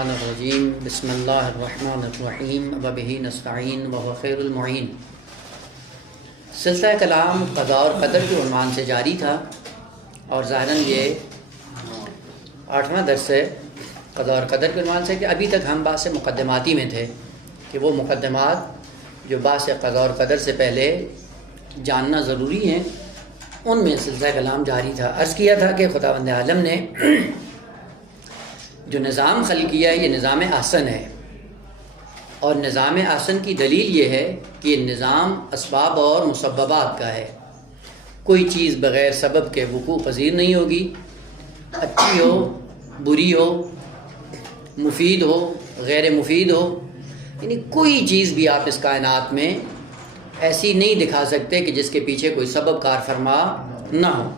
الشیطان الرجیم بسم اللہ الرحمن الرحیم وبہ نستعین وهو خیر المعین۔ سلسلہ کلام قضاء اور قدر کے عنوان سے جاری تھا، اور ظاہراً یہ 8واں درس ہے قضاء اور قدر کے عنوان سے کہ ابھی تک ہم بحث مقدماتی میں تھے کہ وہ مقدمات جو بحث قضاء اور قدر سے پہلے جاننا ضروری ہیں ان میں سلسلہ کلام جاری تھا۔ عرض کیا تھا کہ خداوند عالم نے جو نظام خلق کیا ہے یہ نظام احسن ہے، اور نظام احسن کی دلیل یہ ہے کہ یہ نظام اسباب اور مسببات کا ہے۔ کوئی چیز بغیر سبب کے وقوع پذیر نہیں ہوگی، اچھی ہو بری ہو، مفید ہو غیر مفید ہو، یعنی کوئی چیز بھی آپ اس کائنات میں ایسی نہیں دکھا سکتے کہ جس کے پیچھے کوئی سبب کار فرما نہ ہو۔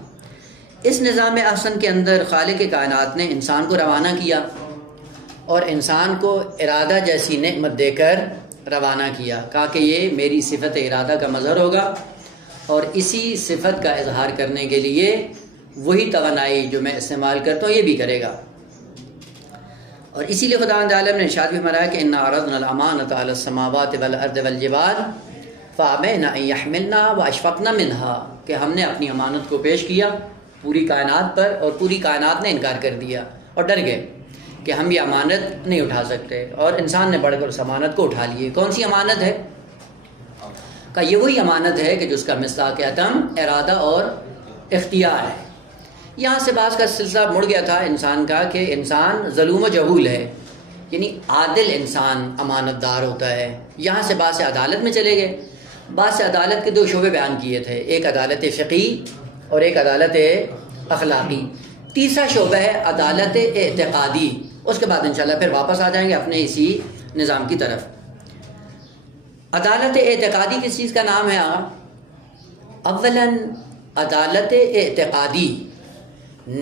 اس نظام احسن کے اندر خالق کائنات نے انسان کو روانہ کیا، اور انسان کو ارادہ جیسی نعمت دے کر روانہ کیا، کہا کہ یہ میری صفت ارادہ کا مظہر ہوگا، اور اسی صفت کا اظہار کرنے کے لیے وہی توانائی جو میں استعمال کرتا ہوں یہ بھی کرے گا۔ اور اسی لیے خداوند عالم نے ارشاد فرمایا کہ انا عرضنا الامانۃ علی السماوات والارض والجبال فابین ان یحملنها واشفقن منها، کہ ہم نے اپنی امانت کو پیش کیا پوری کائنات پر، اور پوری کائنات نے انکار کر دیا اور ڈر گئے کہ ہم یہ امانت نہیں اٹھا سکتے، اور انسان نے بڑھ کر اس امانت کو اٹھا لیے۔ کون سی امانت ہے؟ کہ یہ وہی امانت ہے کہ جس کا مصداق عدم ارادہ اور اختیار ہے۔ یہاں سے بعض کا سلسلہ مڑ گیا تھا انسان کا کہ انسان ظلوم و جہول ہے، یعنی عادل انسان امانت دار ہوتا ہے۔ یہاں سے بعض سے عدالت میں چلے گئے۔ بعض سے عدالت کے دو شعبے بیان کیے تھے، ایک عدالت فقہی اور ایک عدالت اخلاقی۔ تیسرا شعبہ ہے عدالت اعتقادی، اس کے بعد انشاءاللہ پھر واپس آ جائیں گے اپنے اسی نظام کی طرف۔ عدالت اعتقادی کس چیز کا نام ہے؟ اولاً عدالت اعتقادی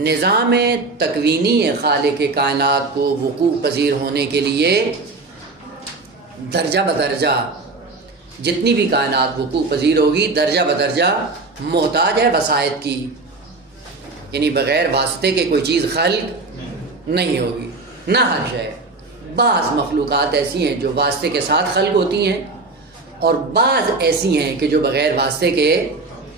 نظام تکوینی خالق کائنات کو وقوع پذیر ہونے کے لیے درجہ بدرجہ جتنی بھی کائنات وقوع پذیر ہوگی درجہ بدرجہ محتاج ہے وسائط کی، یعنی بغیر واسطے کے کوئی چیز خلق نہیں ہوگی، نہ ہر شے۔ بعض مخلوقات ایسی ہیں جو واسطے کے ساتھ خلق ہوتی ہیں، اور بعض ایسی ہیں کہ جو بغیر واسطے کے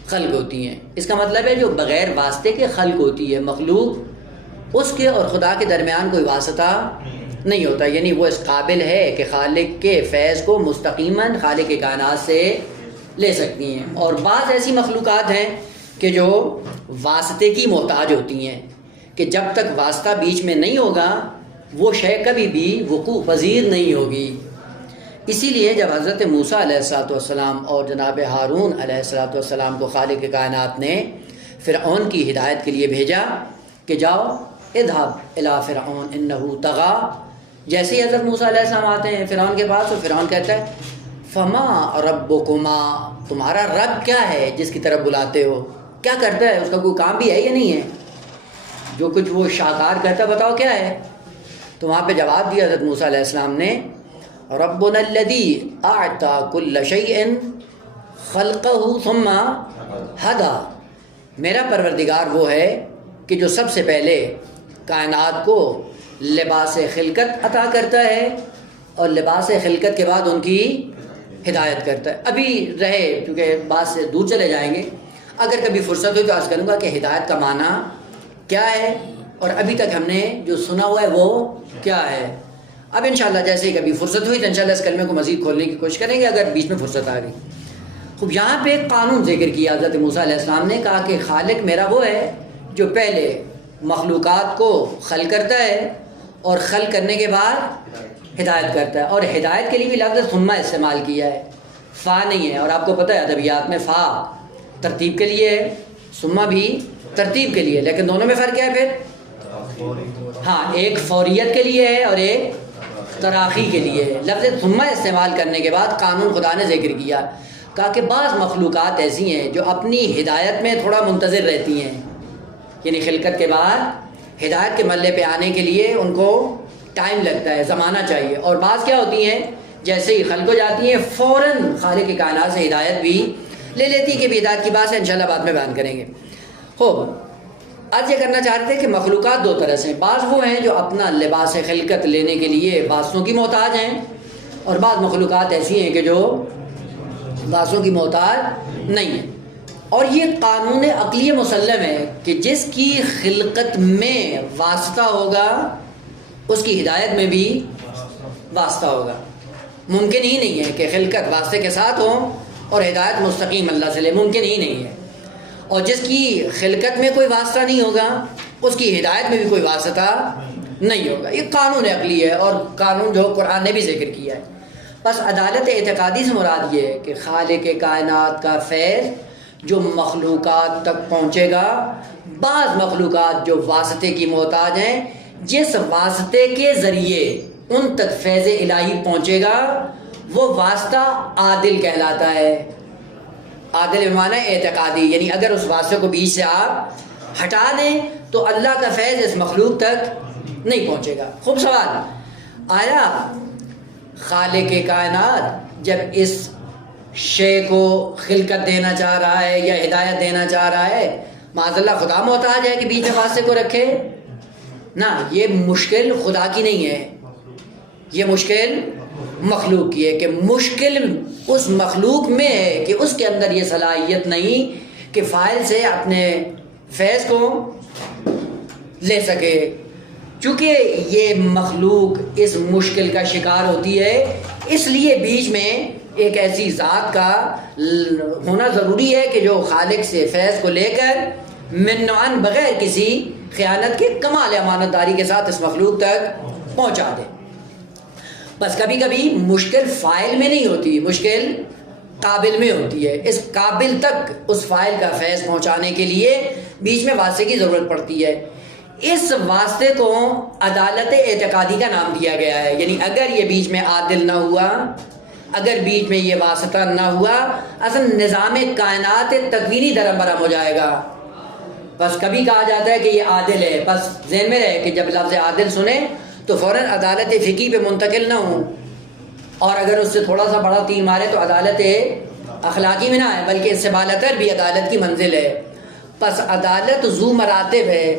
خلق ہوتی ہیں۔ اس کا مطلب ہے جو بغیر واسطے کے خلق ہوتی ہے مخلوق، اس کے اور خدا کے درمیان کوئی واسطہ نہیں ہوتا، یعنی وہ اس قابل ہے کہ خالق کے فیض کو مستقیماً خالق کائنات سے لے سکتی ہیں۔ اور بعض ایسی مخلوقات ہیں کہ جو واسطے کی محتاج ہوتی ہیں، کہ جب تک واسطہ بیچ میں نہیں ہوگا وہ شے کبھی بھی وقوع پذیر نہیں ہوگی۔ اسی لیے جب حضرت موسیٰ علیہ السلام اور جناب ہارون علیہ السلام کو خالق کائنات نے فرعون کی ہدایت کے لیے بھیجا کہ جاؤ اذهب الی فرعون انه طغی، جیسے ہی حضرت موسیٰ علیہ السلام آتے ہیں فرعون کے پاس، تو فرعون کہتا ہے فما ربکما، تمہارا رب کیا ہے جس کی طرف بلاتے ہو؟ کیا کرتا ہے؟ اس کا کوئی کام بھی ہے یا نہیں ہے؟ جو کچھ وہ شاکار کہتا ہے بتاؤ کیا ہے؟ تو وہاں پہ جواب دیا حضرت موسیٰ علیہ السلام نے ربنا الذی اعطى كل شیء خلقہ ثم ہدی، میرا پروردگار وہ ہے کہ جو سب سے پہلے کائنات کو لباس خلقت عطا کرتا ہے، اور لباس خلقت کے بعد ان کی ہدایت کرتا ہے۔ ابھی رہے کیونکہ بات سے دور چلے جائیں گے، اگر کبھی فرصت ہوئی تو عرض کروں گا کہ ہدایت کا معنی کیا ہے، اور ابھی تک ہم نے جو سنا ہوا ہے وہ کیا ہے۔ اب انشاءاللہ جیسے ہی کبھی فرصت ہوئی تو انشاءاللہ اس کلمے کو مزید کھولنے کی کوشش کریں گے اگر بیچ میں فرصت آ گئی۔ خوب یہاں پہ ایک قانون ذکر کیا حضرت موسیٰ علیہ السلام نے، کہا کہ خالق میرا وہ ہے جو پہلے مخلوقات کو خلق کرتا ہے اور خلق کرنے کے بعد ہدایت کرتا ہے، اور ہدایت کے لیے بھی لفظ ثم استعمال کیا ہے، فا نہیں ہے۔ اور آپ کو پتہ ہے ادبیات میں فا ترتیب کے لیے ہے، ثم بھی ترتیب کے لیے، لیکن دونوں میں فرق کیا ہے پھر؟ ہاں، ایک فوریت کے لیے ہے اور ایک تراخی کے لیے ہے۔ لفظ ثم استعمال کرنے کے بعد قانون خدا نے ذکر کیا، کہا کہ بعض مخلوقات ایسی ہیں جو اپنی ہدایت میں تھوڑا منتظر رہتی ہیں، یعنی خلقت کے بعد ہدایت کے مرحلے پہ آنے کے لیے ان کو ٹائم لگتا ہے، زمانہ چاہیے، اور بعض کیا ہوتی ہیں جیسے ہی خلق ہو جاتی ہیں فوراً خالق کائنات سے ہدایت بھی لے لیتی ہے، کہ بھی ہدایت کی بات ہے انشاءاللہ بعد میں بیان کریں گے۔ خوب، آج یہ کرنا چاہ رہے تھے کہ مخلوقات دو طرح سے ہیں. بعض وہ ہیں جو اپنا لباس خلقت لینے کے لیے واسطوں کی محتاج ہیں، اور بعض مخلوقات ایسی ہیں کہ جو واسطوں کی محتاج نہیں ہیں. اور یہ قانون عقلی مسلم ہے کہ جس کی خلقت میں واسطہ ہوگا اس کی ہدایت میں بھی واسطہ ہوگا. ممکن ہی نہیں ہے کہ خلقت واسطے کے ساتھ ہو اور ہدایت مستقیم اللہ سے لے، ممکن ہی نہیں ہے. اور جس کی خلقت میں کوئی واسطہ نہیں ہوگا اس کی ہدایت میں بھی کوئی واسطہ نہیں ہوگا. یہ قانون عقلی ہے، اور قانون جو قرآن نے بھی ذکر کیا ہے. بس عدالت اعتقادی سے مراد یہ ہے کہ خالق کائنات کا فیض جو مخلوقات تک پہنچے گا. بعض مخلوقات جو واسطے کی محتاج ہیں، جس واسطے کے ذریعے ان تک فیض الہی پہنچے گا وہ واسطہ عادل کہلاتا ہے. عادل بمعنی اعتقادی، یعنی اگر اس واسطے کو بیچ سے آپ ہٹا دیں تو اللہ کا فیض اس مخلوق تک نہیں پہنچے گا. خوب سوال، آیا خالق کائنات جب اس شے کو خلقت دینا چاہ رہا ہے یا ہدایت دینا چاہ رہا ہے، معاذ اللہ خدا محتاج ہے کہ بیچ میں واسطے کو رکھے؟ نہ، یہ مشکل خدا کی نہیں ہے، یہ مشکل مخلوق کی ہے. کہ مشکل اس مخلوق میں ہے کہ اس کے اندر یہ صلاحیت نہیں کہ فاعل سے اپنے فیض کو لے سکے. چونکہ یہ مخلوق اس مشکل کا شکار ہوتی ہے، اس لیے بیچ میں ایک ایسی ذات کا ہونا ضروری ہے کہ جو خالق سے فیض کو لے کر من و عن بغیر کسی خیانت کے کمال امانت داری کے ساتھ اس مخلوق تک پہنچا دے. بس کبھی کبھی مشکل فاعل میں نہیں ہوتی، مشکل قابل میں ہوتی ہے. اس قابل تک اس فاعل کا فیض پہنچانے کے لیے بیچ میں واسطے کی ضرورت پڑتی ہے. اس واسطے کو عدالت اعتقادی کا نام دیا گیا ہے. یعنی اگر یہ بیچ میں عادل نہ ہوا، اگر بیچ میں یہ واسطہ نہ ہوا، اصل نظام کائنات تکوینی درہم برہم ہو جائے گا. بس کبھی کہا جاتا ہے کہ یہ عادل ہے، بس ذہن میں رہے کہ جب لفظ عادل سنیں تو فوراً عدالت فقہی پہ منتقل نہ ہوں، اور اگر اس سے تھوڑا سا بڑا تیر مارے تو عدالت اخلاقی میں نہ ہے، بلکہ اس سے بالاتر بھی عدالت کی منزل ہے. پس عدالت ذو مراتب ہے.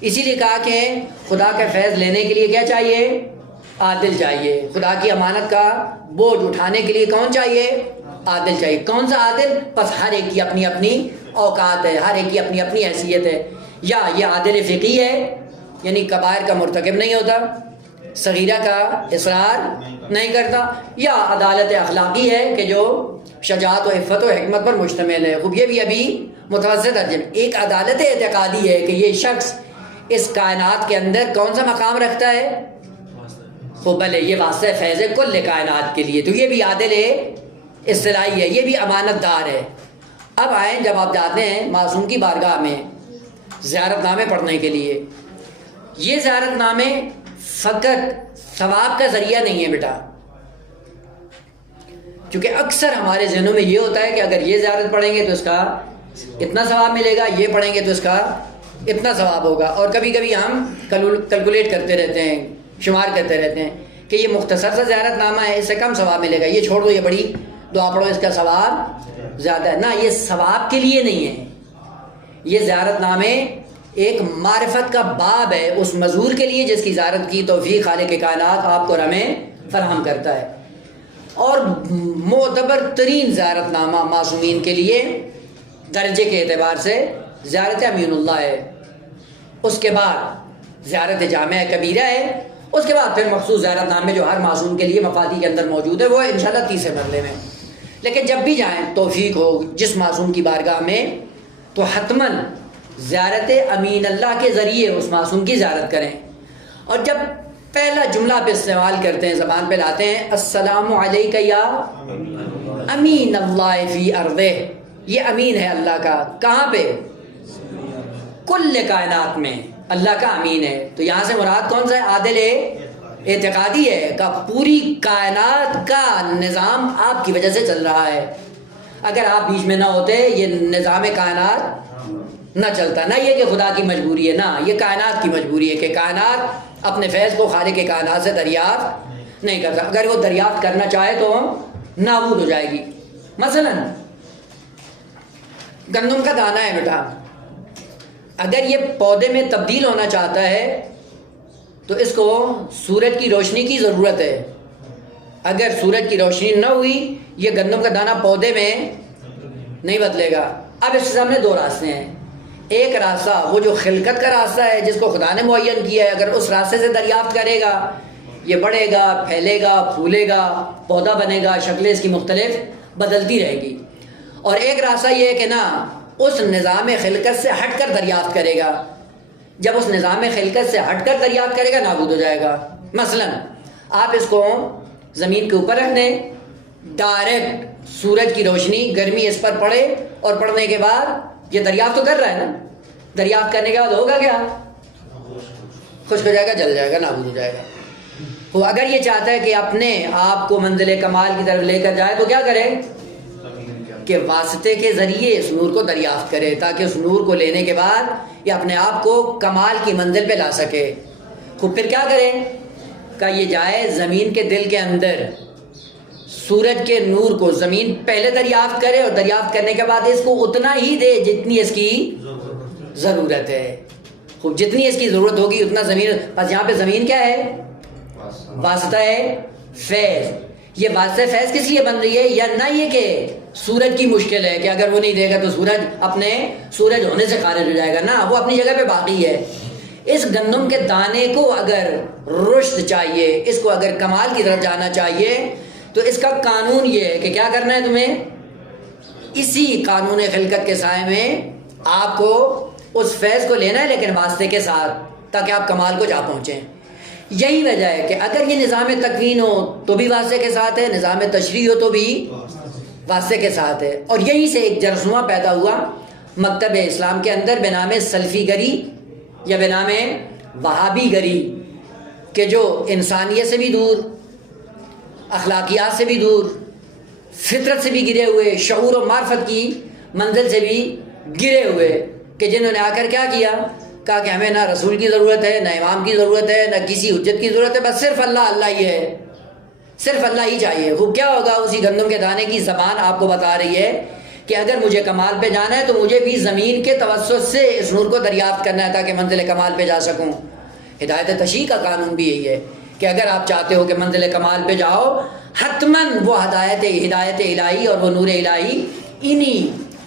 اسی لیے کہا کہ خدا کا فیض لینے کے لیے کیا چاہیے؟ عادل چاہیے. خدا کی امانت کا بوجھ اٹھانے کے لیے کون چاہیے؟ عادل چاہیے. کون سا عادل؟ پس ہر ایک کی اپنی اپنی اوقات ہے، ہر ایک کی اپنی اپنی حیثیت ہے. یا یہ عادل فقہی ہے، یعنی کبائر کا مرتکب نہیں ہوتا، صغیرہ کا اصرار نہیں کرتا، یا عدالت اخلاقی ہے کہ جو شجاعت و عفت و حکمت پر مشتمل ہے. خوب یہ بھی ابھی متوسط درجے میں. ایک عدالت اعتقادی ہے کہ یہ شخص اس کائنات کے اندر کون سا مقام رکھتا ہے؟ خوب بھلے یہ واسطہ فیض کل کائنات کے لیے، تو یہ بھی عادل ہے، اصطلاحی ہے، یہ بھی امانت دار ہے. اب آئیں، جب آپ جاتے ہیں معصوم کی بارگاہ میں زیارت نامے پڑھنے کے لیے، یہ زیارت نامے فقط ثواب کا ذریعہ نہیں ہے بیٹا. چونکہ اکثر ہمارے ذہنوں میں یہ ہوتا ہے کہ اگر یہ زیارت پڑھیں گے تو اس کا اتنا ثواب ملے گا، یہ پڑھیں گے تو اس کا اتنا ثواب ہوگا. اور کبھی کبھی ہم کیلکولیٹ کرتے رہتے ہیں، شمار کرتے رہتے ہیں کہ یہ مختصر سا زیارت نامہ ہے، اس سے کم ثواب ملے گا، یہ چھوڑ دو، یہ بڑی دعا پڑھو، اس کا ثواب زیادہ ہے. نہ، یہ ثواب کے لیے نہیں ہے. یہ زیارت نامے ایک معرفت کا باب ہے اس مزور کے لیے جس کی زیارت کی توفیق خالق کائنات آپ کو اور ہمیں فراہم کرتا ہے. اور معتبر ترین زیارت نامہ معصومین کے لیے درجے کے اعتبار سے زیارت امین اللہ ہے، اس کے بعد زیارت جامعہ کبیرہ ہے، اس کے بعد پھر مخصوص زیارت نامے جو ہر معصوم کے لیے مفادی کے اندر موجود ہے، وہ انشاءاللہ 30 مرحلے میں. لیکن جب بھی جائیں توفیق ہو جس معصوم کی بارگاہ میں تو حتماً زیارت امین اللہ کے ذریعے اس معصوم کی زیارت کریں. اور جب پہلا جملہ پہ استعمال کرتے ہیں، زبان پہ لاتے ہیں، السلام علیکہ یا امین اللہ فی ارضہ، یہ امین ہے اللہ کا، کہاں پہ؟ کل کائنات میں اللہ کا امین ہے. تو یہاں سے مراد کون سا ہے؟ عادل اعتقادی ہے کہ پوری کائنات کا نظام آپ کی وجہ سے چل رہا ہے. اگر آپ بیچ میں نہ ہوتے یہ نظام کائنات نہ چلتا. نہ یہ کہ خدا کی مجبوری ہے، نہ، یہ کائنات کی مجبوری ہے کہ کائنات اپنے فیض کو خالق کائنات سے دریافت نہیں کرتا. اگر وہ دریافت کرنا چاہے تو نابود ہو جائے گی. مثلا گندم کا دانہ ہے بیٹا، اگر یہ پودے میں تبدیل ہونا چاہتا ہے تو اس کو سورج کی روشنی کی ضرورت ہے. اگر سورج کی روشنی نہ ہوئی یہ گندم کا دانہ پودے میں نہیں بدلے گا. اب اس کے سامنے دو راستے ہیں. ایک راستہ وہ جو خلقت کا راستہ ہے جس کو خدا نے معین کیا ہے، اگر اس راستے سے دریافت کرے گا یہ بڑھے گا، پھیلے گا، پھولے گا، پودا بنے گا، شکلیں اس کی مختلف بدلتی رہے گی. اور ایک راستہ یہ ہے کہ نا اس نظام خلقت سے ہٹ کر دریافت کرے گا. جب اس نظام خلقت سے ہٹ کر دریافت کرے گا نابود ہو جائے گا. مثلا آپ اس کو زمین کے اوپر رکھ دیں، ڈائریکٹ سورج کی روشنی گرمی اس پر پڑے اور پڑنے کے بعد یہ دریافت تو کر رہا ہے نا، دریافت کرنے کے بعد ہوگا کیا؟ خشک ہو جائے گا، جل جائے گا، نابود ہو جائے گا. تو اگر یہ چاہتا ہے کہ اپنے آپ کو منزل کمال کی طرف لے کر جائے تو کیا کرے کہ واسطے کے ذریعے اس نور کو دریافت کرے تاکہ اس نور کو لینے کے بعد یہ اپنے آپ کو کمال کی منزل پہ لا سکے. تو پھر کیا کرے کہ یہ جائے زمین کے دل کے اندر، سورج کے نور کو زمین پہلے دریافت کرے اور دریافت کرنے کے بعد اس کو اتنا ہی دے جتنی اس کی ضرورت ہے. خوب جتنی اس کی ضرورت ہوگی اتنا زمین. بس یہاں پہ زمین کیا ہے؟ واسطہ ہے فیض. یہ واسطہ فیض کس لیے بن رہی ہے؟ یا نہ یہ کہ سورج کی مشکل ہے کہ اگر وہ نہیں دے گا تو سورج اپنے سورج ہونے سے خارج ہو جائے گا. نہ، وہ اپنی جگہ پہ باقی ہے. اس گندم کے دانے کو اگر رشد چاہیے، اس کو اگر کمال کی طرف جانا چاہیے تو اس کا قانون یہ ہے کہ کیا کرنا ہے تمہیں؟ اسی قانون خلقت کے سائے میں آپ کو اس فیض کو لینا ہے لیکن واسطے کے ساتھ، تاکہ آپ کمال کو جا پہنچیں. یہی وجہ ہے کہ اگر یہ نظام تکوین ہو تو بھی واسطے کے ساتھ ہے، نظام تشریح ہو تو بھی واسطے کے ساتھ ہے. اور یہیں سے ایک جرثومہ پیدا ہوا مکتب اسلام کے اندر بنام سلفی گری یا بنام وہابی گری، کہ جو انسانیت سے بھی دور، اخلاقیات سے بھی دور، فطرت سے بھی گرے ہوئے، شعور و معرفت کی منزل سے بھی گرے ہوئے، کہ جنہوں نے آ کر کیا کیا؟ کہا کہ ہمیں نہ رسول کی ضرورت ہے، نہ امام کی ضرورت ہے، نہ کسی حجت کی ضرورت ہے، بس صرف اللہ اللہ ہی ہے، صرف اللہ ہی چاہیے. وہ کیا ہوگا؟ اسی گندم کے دانے کی زبان آپ کو بتا رہی ہے کہ اگر مجھے کمال پہ جانا ہے تو مجھے بھی زمین کے توسط سے اس نور کو دریافت کرنا ہے تاکہ منزل کمال پہ جا سکوں. ہدایت تشریح کا قانون بھی یہی ہے کہ اگر آپ چاہتے ہو کہ منزل کمال پہ جاؤ، حتماً وہ ہدایت الہی اور وہ نور الہی انہی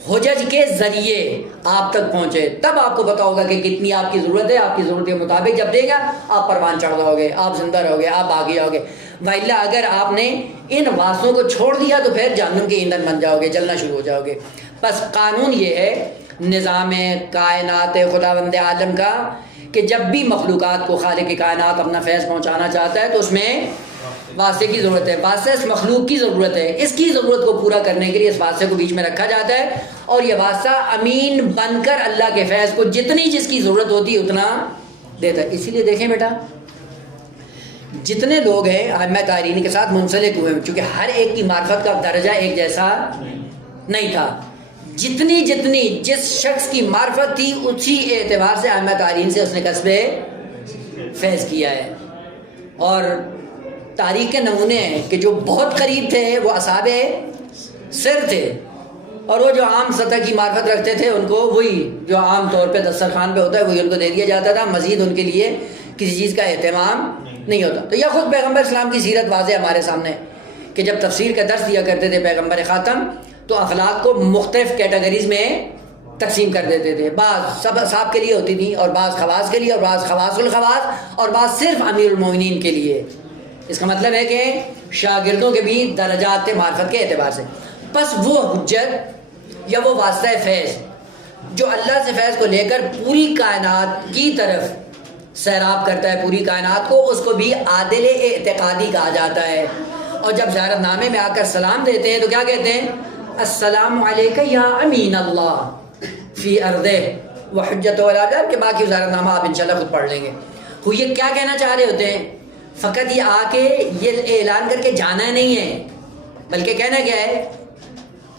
حجج کے ذریعے آپ تک پہنچے. تب آپ کو پتا ہوگا کہ کتنی آپ کی ضرورت ہے. آپ کی ضرورت کے مطابق جب دے گا آپ پروان چڑھ جاؤ گے، آپ زندہ رہو گے، آپ باغی جاؤ گے. وإلا اگر آپ نے ان واسطوں کو چھوڑ دیا تو پھر جہنم کے ایندھن بن جاؤ گے، جلنا شروع ہو جاؤ گے. بس قانون یہ ہے نظام کائنات خداوند عالم کا کہ جب بھی مخلوقات کو خالق کائنات اپنا فیض پہنچانا چاہتا ہے تو اس میں واسطے کی ضرورت ہے. واسطہ اس مخلوق کی ضرورت ہے. اس کی ضرورت کو پورا کرنے کے لیے اس واسطے کو بیچ میں رکھا جاتا ہے اور یہ واسطہ امین بن کر اللہ کے فیض کو جتنی جس کی ضرورت ہوتی ہے اتنا دیتا ہے. اسی لیے دیکھیں بیٹا، جتنے لوگ ہیں ائمہ طاہرین کے ساتھ منسلک ہوئے ہیں، چونکہ ہر ایک کی معرفت کا درجہ ایک جیسا نہیں تھا، جتنی جس شخص کی معرفت تھی اسی اعتبار سے ائمہ طاہرین سے اس نے کسب فیض کیا ہے. اور تاریخ کے نمونے ہیں کہ جو بہت قریب تھے وہ اصحاب سر تھے، اور وہ جو عام سطح کی معرفت رکھتے تھے ان کو وہی جو عام طور پہ دسترخوان پہ ہوتا ہے وہی ان کو دے دیا جاتا تھا، مزید ان کے لیے کسی چیز کا اہتمام نہیں ہوتا. تو یہ خود پیغمبر اسلام کی سیرت واضح ہمارے سامنے کہ جب تفسیر کا درس دیا کرتے تھے پیغمبر خاتم تو اخلاق کو مختلف کیٹیگریز میں تقسیم کر دیتے تھے. بعض سب اصحاب کے لیے ہوتی تھی اور بعض خواص کے لیے اور بعض خواص الخواص اور بعض صرف امیر المومنین کے لیے. اس کا مطلب ہے کہ شاگردوں کے بھی درجات معرفت کے اعتبار سے. بس وہ حجت یا وہ واسطہ فیض جو اللہ سے فیض کو لے کر پوری کائنات کی طرف سیراب کرتا ہے، پوری کائنات کو، اس کو بھی عادل اعتقادی کہا جاتا ہے. اور جب زیارت نامے میں آ کر سلام دیتے ہیں تو کیا کہتے ہیں؟ السلام علیکہ یا امین اللہ فی ارضہ وحجتہ العلیہ، کہ باقی زیارت نامہ آپ انشاءاللہ خود پڑھ لیں گے. وہ یہ کیا کہنا چاہ رہے ہوتے ہیں؟ فقط یہ آ کے یہ اعلان کر کے جانا نہیں ہے، بلکہ کہنا کیا ہے؟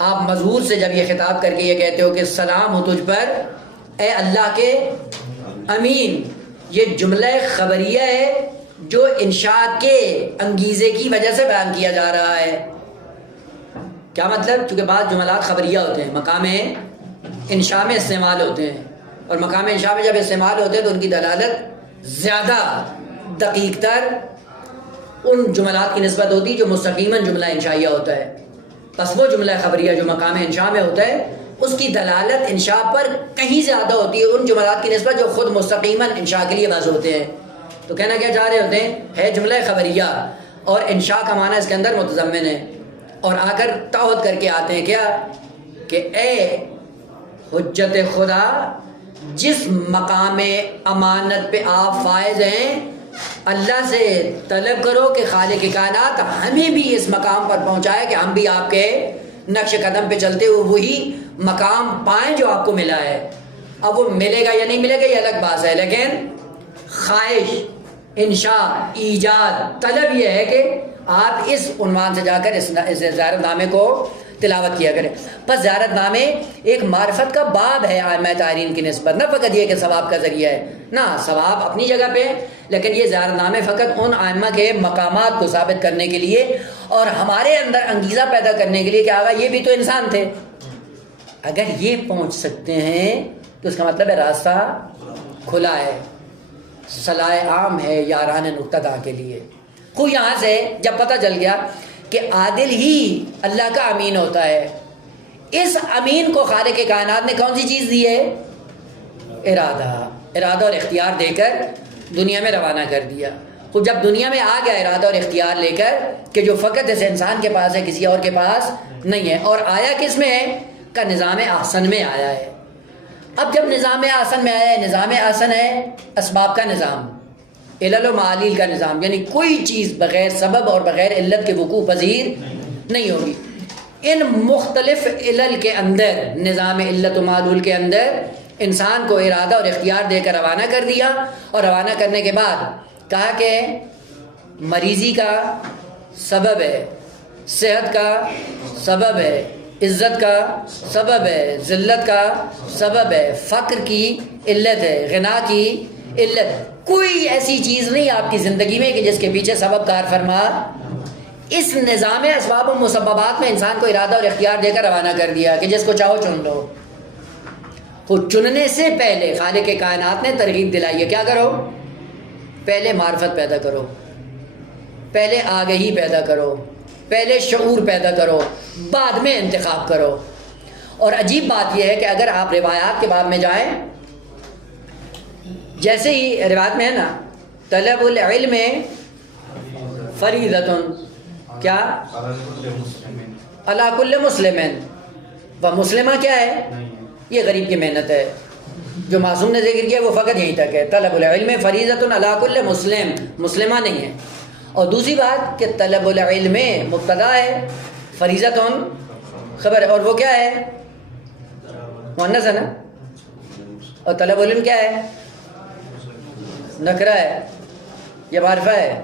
آپ مظہور سے جب یہ خطاب کر کے یہ کہتے ہو کہ سلام ہو تجھ پر اے اللہ کے امین، یہ جملہ خبریہ ہے جو انشاء کے انگیزے کی وجہ سے بیان کیا جا رہا ہے. کیا مطلب؟ چونکہ بعض جملات خبریہ ہوتے ہیں، مقام انشاء میں استعمال ہوتے ہیں، اور مقام انشاء میں جب استعمال ہوتے ہیں تو ان کی دلالت زیادہ دقیق تر ان جملات کی نسبت ہوتی ہے جو مستقیماً جملہ انشائیہ ہوتا ہے. بس وہ جملہ خبریہ جو مقام انشاء میں ہوتا ہے اس کی دلالت انشاء پر کہیں زیادہ ہوتی ہے ان جملات کی نسبت جو خود مستقیماً انشاء کے لیے واضح ہوتے ہیں. تو کہنا کیا چاہ رہے ہوتے ہیں, ہے جملہ خبریہ اور انشاء کا معنی اس کے اندر متضمن ہے, اور آ کر تعہد کر کے آتے ہیں کیا کہ اے حجت خدا جس مقام امانت پہ آپ فائز ہیں اللہ سے طلب کرو کہ خالق کائنات ہمیں بھی اس مقام پر پہنچائے کہ ہم بھی آپ کے نقش قدم پہ چلتے ہوئے وہی مقام پائیں جو آپ کو ملا ہے. اب وہ ملے گا یا نہیں ملے گا یہ الگ بات ہے, لیکن خواہش, انشاء, ایجاد, طلب یہ ہے کہ آپ اس عنوان سے جا کر اس زیارت نامے کو تلاوت کیا کریں. بس زیارت نامے ایک معرفت کا باب ہے ائمہ طاہرین کی نسبت, نہ فقط یہ کہ ثواب کا ذریعہ ہے, نہ ثواب اپنی جگہ پہ, لیکن یہ زیارت نامے فقط ان ائمہ کے مقامات کو ثابت کرنے کے لیے اور ہمارے اندر انگیزہ پیدا کرنے کے لیے کہ آگا یہ بھی تو انسان تھے. اگر یہ پہنچ سکتے ہیں تو اس کا مطلب ہے راستہ کھلا ہے, صلاح عام ہے یاران نقطہ کے لیے. خوب یہاں سے جب پتہ چل گیا کہ عادل ہی اللہ کا امین ہوتا ہے, اس امین کو خالق کائنات نے کون سی چیز دی ہے؟ ارادہ اور اختیار دے کر دنیا میں روانہ کر دیا. خود جب دنیا میں آ گیا ارادہ اور اختیار لے کر کہ جو فقط اس انسان کے پاس ہے کسی اور کے پاس نہیں ہے, اور آیا کس میں ہے کا نظام احسن میں آیا ہے. اب جب نظام احسن میں آیا ہے, نظام احسن ہے اسباب کا نظام, علل و معالل کا نظام, یعنی کوئی چیز بغیر سبب اور بغیر علت کے وقوع پذیر نہیں ہوگی. ان مختلف علل کے اندر, نظام علت و معلول کے اندر انسان کو ارادہ اور اختیار دے کر روانہ کر دیا, اور روانہ کرنے کے بعد کہا کہ مریضی کا سبب ہے, صحت کا سبب ہے, عزت کا سبب ہے, ذلت کا سبب ہے, فقر کی علت ہے, غنا کی علت. کوئی ایسی چیز نہیں آپ کی زندگی میں کہ جس کے پیچھے سبب کار فرما. اس نظام اسباب و مسببات میں انسان کو ارادہ اور اختیار دے کر روانہ کر دیا کہ جس کو چاہو چن لو. خود چننے سے پہلے خالق کائنات نے ترغیب دلائی ہے کیا کرو, پہلے معرفت پیدا کرو, پہلے آگہی پیدا کرو, پہلے شعور پیدا کرو, بعد میں انتخاب کرو. اور عجیب بات یہ ہے کہ اگر آپ روایات کے باب میں جائیں, جیسے ہی روایت میں ہے نا طلب العلم فریضۃ کیا علی کل مسلم, و مسلمہ کیا ہے, یہ غریب کی محنت ہے. جو معصوم نے ذکر کیا وہ فقط یہیں تک ہے, طلب العلم فریضۃ علی کل مسلم, مسلمہ نہیں ہے. اور دوسری بات کہ طلب العلم مبتدا ہے, فریضۃ خبر ہے, اور وہ کیا ہے مؤنث ہے نا, اور طلب العلم کیا ہے نکرہ ہے, یہ معرفہ ہے.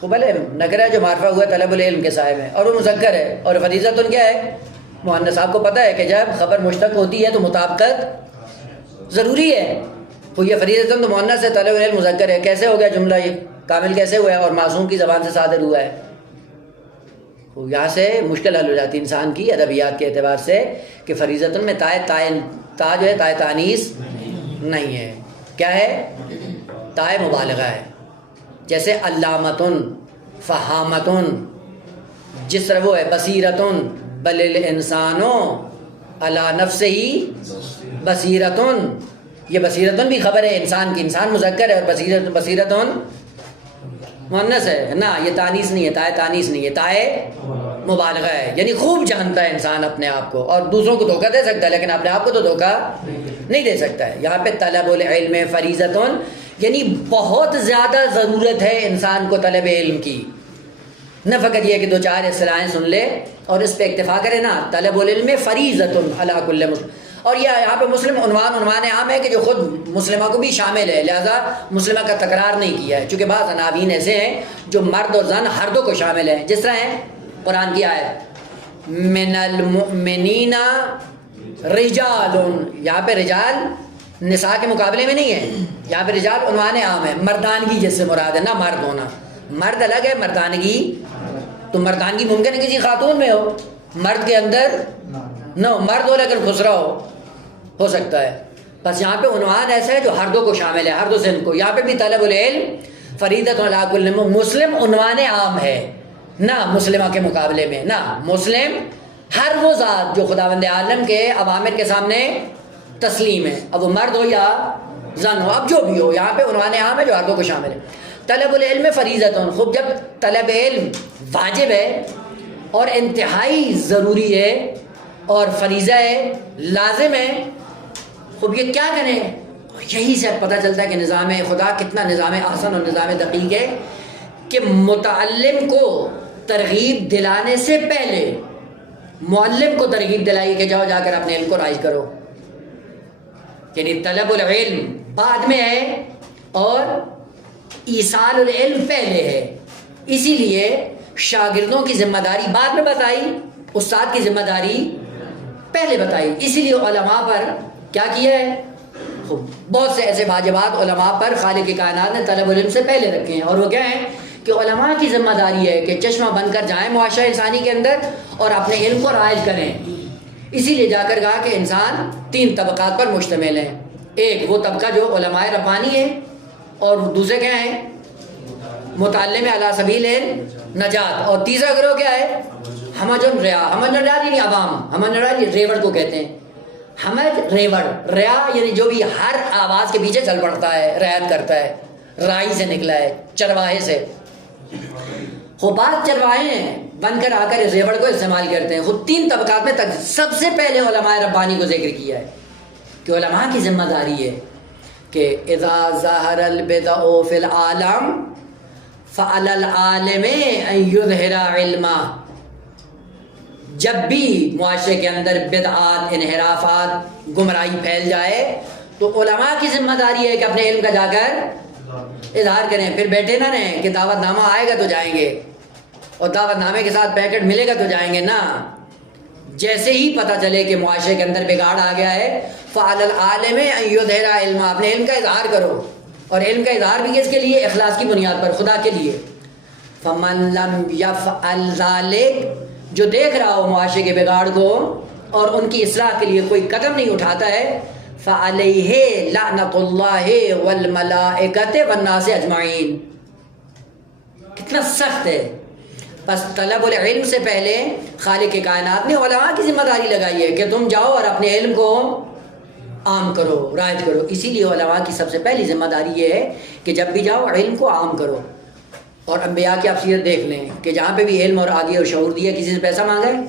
خوب ہے نکرہ ہے جو معرفہ ہوا طلب العلم کے صاحب ہے, اور وہ مذکر ہے, اور فریضۃ کیا ہے مؤنث. آپ کو پتہ ہے کہ جب خبر مشتق ہوتی ہے تو مطابقت ضروری ہے. تو یہ فریضۃ تو مؤنث ہے, طلب العلم مذکر ہے. کیسے ہو گیا جملہ یہ کامل کیسے ہوا ہے اور معصوم کی زبان سے صادر ہوا ہے؟ تو یہاں سے مشکل حل ہو جاتی انسان کی ادبیات کے اعتبار سے کہ فریضۃ میں تا جو ہے تائے تانیث نہیں ہے. کیا ہے؟ تائے مبالغہ ہے. جیسے علامتن, فہامتن, جس طرح وہ ہے بصیرتن, بل الانسانو علی نفسہ بصیرتن. یہ بصیرتن بھی خبر ہے انسان کی, انسان مذکر ہے, اور بصیرتن مؤنث ہے نا, یہ تانیث نہیں ہے, تائے تانیث نہیں ہے, تائے مبالغہ ہے. یعنی خوب جانتا ہے انسان اپنے آپ کو, اور دوسروں کو دھوکہ دے سکتا ہے لیکن اپنے آپ کو تو دھوکہ نہیں دے سکتا ہے. یہاں پہ طلب العلم فریضۃ یعنی بہت زیادہ ضرورت ہے انسان کو طلب علم کی, نہ فقط یہ کہ دو چار اصطلاحیں سن لے اور اس پہ اکتفا کرے نا. طلب العلم فریضۃ علی کل مسلم, اور یہ یہاں پہ مسلم عنوان عام ہے کہ جو خود مسلمہ کو بھی شامل ہے, لہذا مسلمہ کا تکرار نہیں کیا ہے. چونکہ بعض عناوین ایسے ہیں جو مرد اور زن ہر دو کو شامل ہیں, جس طرح ہیں قرآن کی آیت من المؤمنین رجال, یہاں پہ رجال نساء کے مقابلے میں نہیں ہے, یہاں پہ رجال عنوان عام ہے, مردانگی جس سے مراد ہے, نہ مرد ہونا. مرد الگ ہے, مردانگی تو مردانگی ممکن ہے کسی خاتون میں ہو, مرد کے اندر نہ مرد ہو لیکن خسرا ہو سکتا ہے. بس یہاں پہ عنوان ایسا ہے جو ہر دو کو شامل ہے، ہر دو صنف کو. یہاں پہ بھی طلب العلم فریضۃ علی کل مسلم عنوان عام ہے، نہ مسلمہ کے مقابلے میں، نہ مسلم ہر وہ ذات جو خداوند عالم کے اوامر کے سامنے تسلیم ہے، اب وہ مرد ہو یا زن ہو، اب جو بھی ہو، یہاں پہ عنوان عام ہے جو ہر دو کو شامل ہے. طلب العلم فریضۃ، خوب جب طلب علم واجب ہے اور انتہائی ضروری ہے اور فریضہ ہے، لازم ہے، خوب یہ کیا کریں؟ یہی سے پتہ چلتا ہے کہ نظام خدا کتنا نظام احسن اور نظام دقیق ہے کہ متعلم کو ترغیب دلانے سے پہلے معلم کو ترغیب دلائی کہ جاؤ جا کر اپنے علم کو رائج کرو. یعنی طلب العلم بعد میں ہے اور ایصال العلم پہلے ہے، اسی لیے شاگردوں کی ذمہ داری بعد میں بتائی، استاد کی ذمہ داری پہلے بتائی. اسی لیے علماء پر کیا کیا ہے؟ بہت سے ایسے واجبات علماء پر خالق کائنات نے طلب العلم سے پہلے رکھے ہیں، اور وہ کیا ہیں کہ علماء کی ذمہ داری ہے کہ چشمہ بن کر جائیں معاشرہ انسانی کے اندر اور اپنے علم کو رائج کریں. اسی لیے جا کر کہا کہ انسان 3 طبقات پر مشتمل ہیں. ایک وہ طبقہ جو علماء ربانی ہے، اور دوسرے کیا ہیں؟ متعلم علی سبیل نجات، اور تیسرا گروہ کیا ہے؟ ہمج الریا. ہمج الریا یعنی عوام، ہمج الریا ریوڑ کو کہتے ہیں. ہمج ریوڑ، ریا یعنی جو بھی ہر آواز کے پیچھے چل پڑتا ہے، رعایت کرتا ہے، رائی سے نکلا ہے، چرواہے سے. بعض چرواہے ہیں بن کر آ کر اس ریوڑ کو استعمال کرتے ہیں. خود 3 طبقات میں تک سب سے پہلے علماء ربانی کو ذکر کیا ہے کہ علماء کی ذمہ داری ہے کہ اذا ظہر البدع فی العالم فعلی العالم ان یظہر علما. جب بھی معاشرے کے اندر بدعات، انحرافات، گمراہی پھیل جائے تو علماء کی ذمہ داری ہے کہ اپنے علم کا جا کر اظہار کریں. پھر بیٹھے نہ رہیں کہ دعوت نامہ آئے گا تو جائیں گے اور دعوت نامے کے ساتھ پیکٹ ملے گا تو جائیں گے، نہ. جیسے ہی پتہ چلے کہ معاشرے کے اندر بگاڑ آ گیا ہے، فعلی العالم ان یظہر علما، اپنے علم کا اظہار کرو. اور علم کا اظہار بھی کس کے لیے؟ اخلاص کی بنیاد پر، خدا کے لیے. فمن لم یفعل ذلک، جو دیکھ رہا ہو معاشرے کے بگاڑ کو اور ان کی اصلاح کے لیے کوئی قدم نہیں اٹھاتا ہے، فعلیہ لعنت اللہ والملائکۃ والناس اجمعین. کتنا سخت ہے. بس طلب العلم سے پہلے خالق کائنات نے علماء کی ذمہ داری لگائی ہے کہ تم جاؤ اور اپنے علم کو عام کرو، رائج کرو. اسی لیے علماء کی سب سے پہلی ذمہ داری یہ ہے کہ جب بھی جاؤ علم کو عام کرو. اور انبیاء کی آپ سیرت دیکھ لیں کہ جہاں پہ بھی علم اور عادی اور شعور دیا، کسی سے پیسہ مانگا ہے؟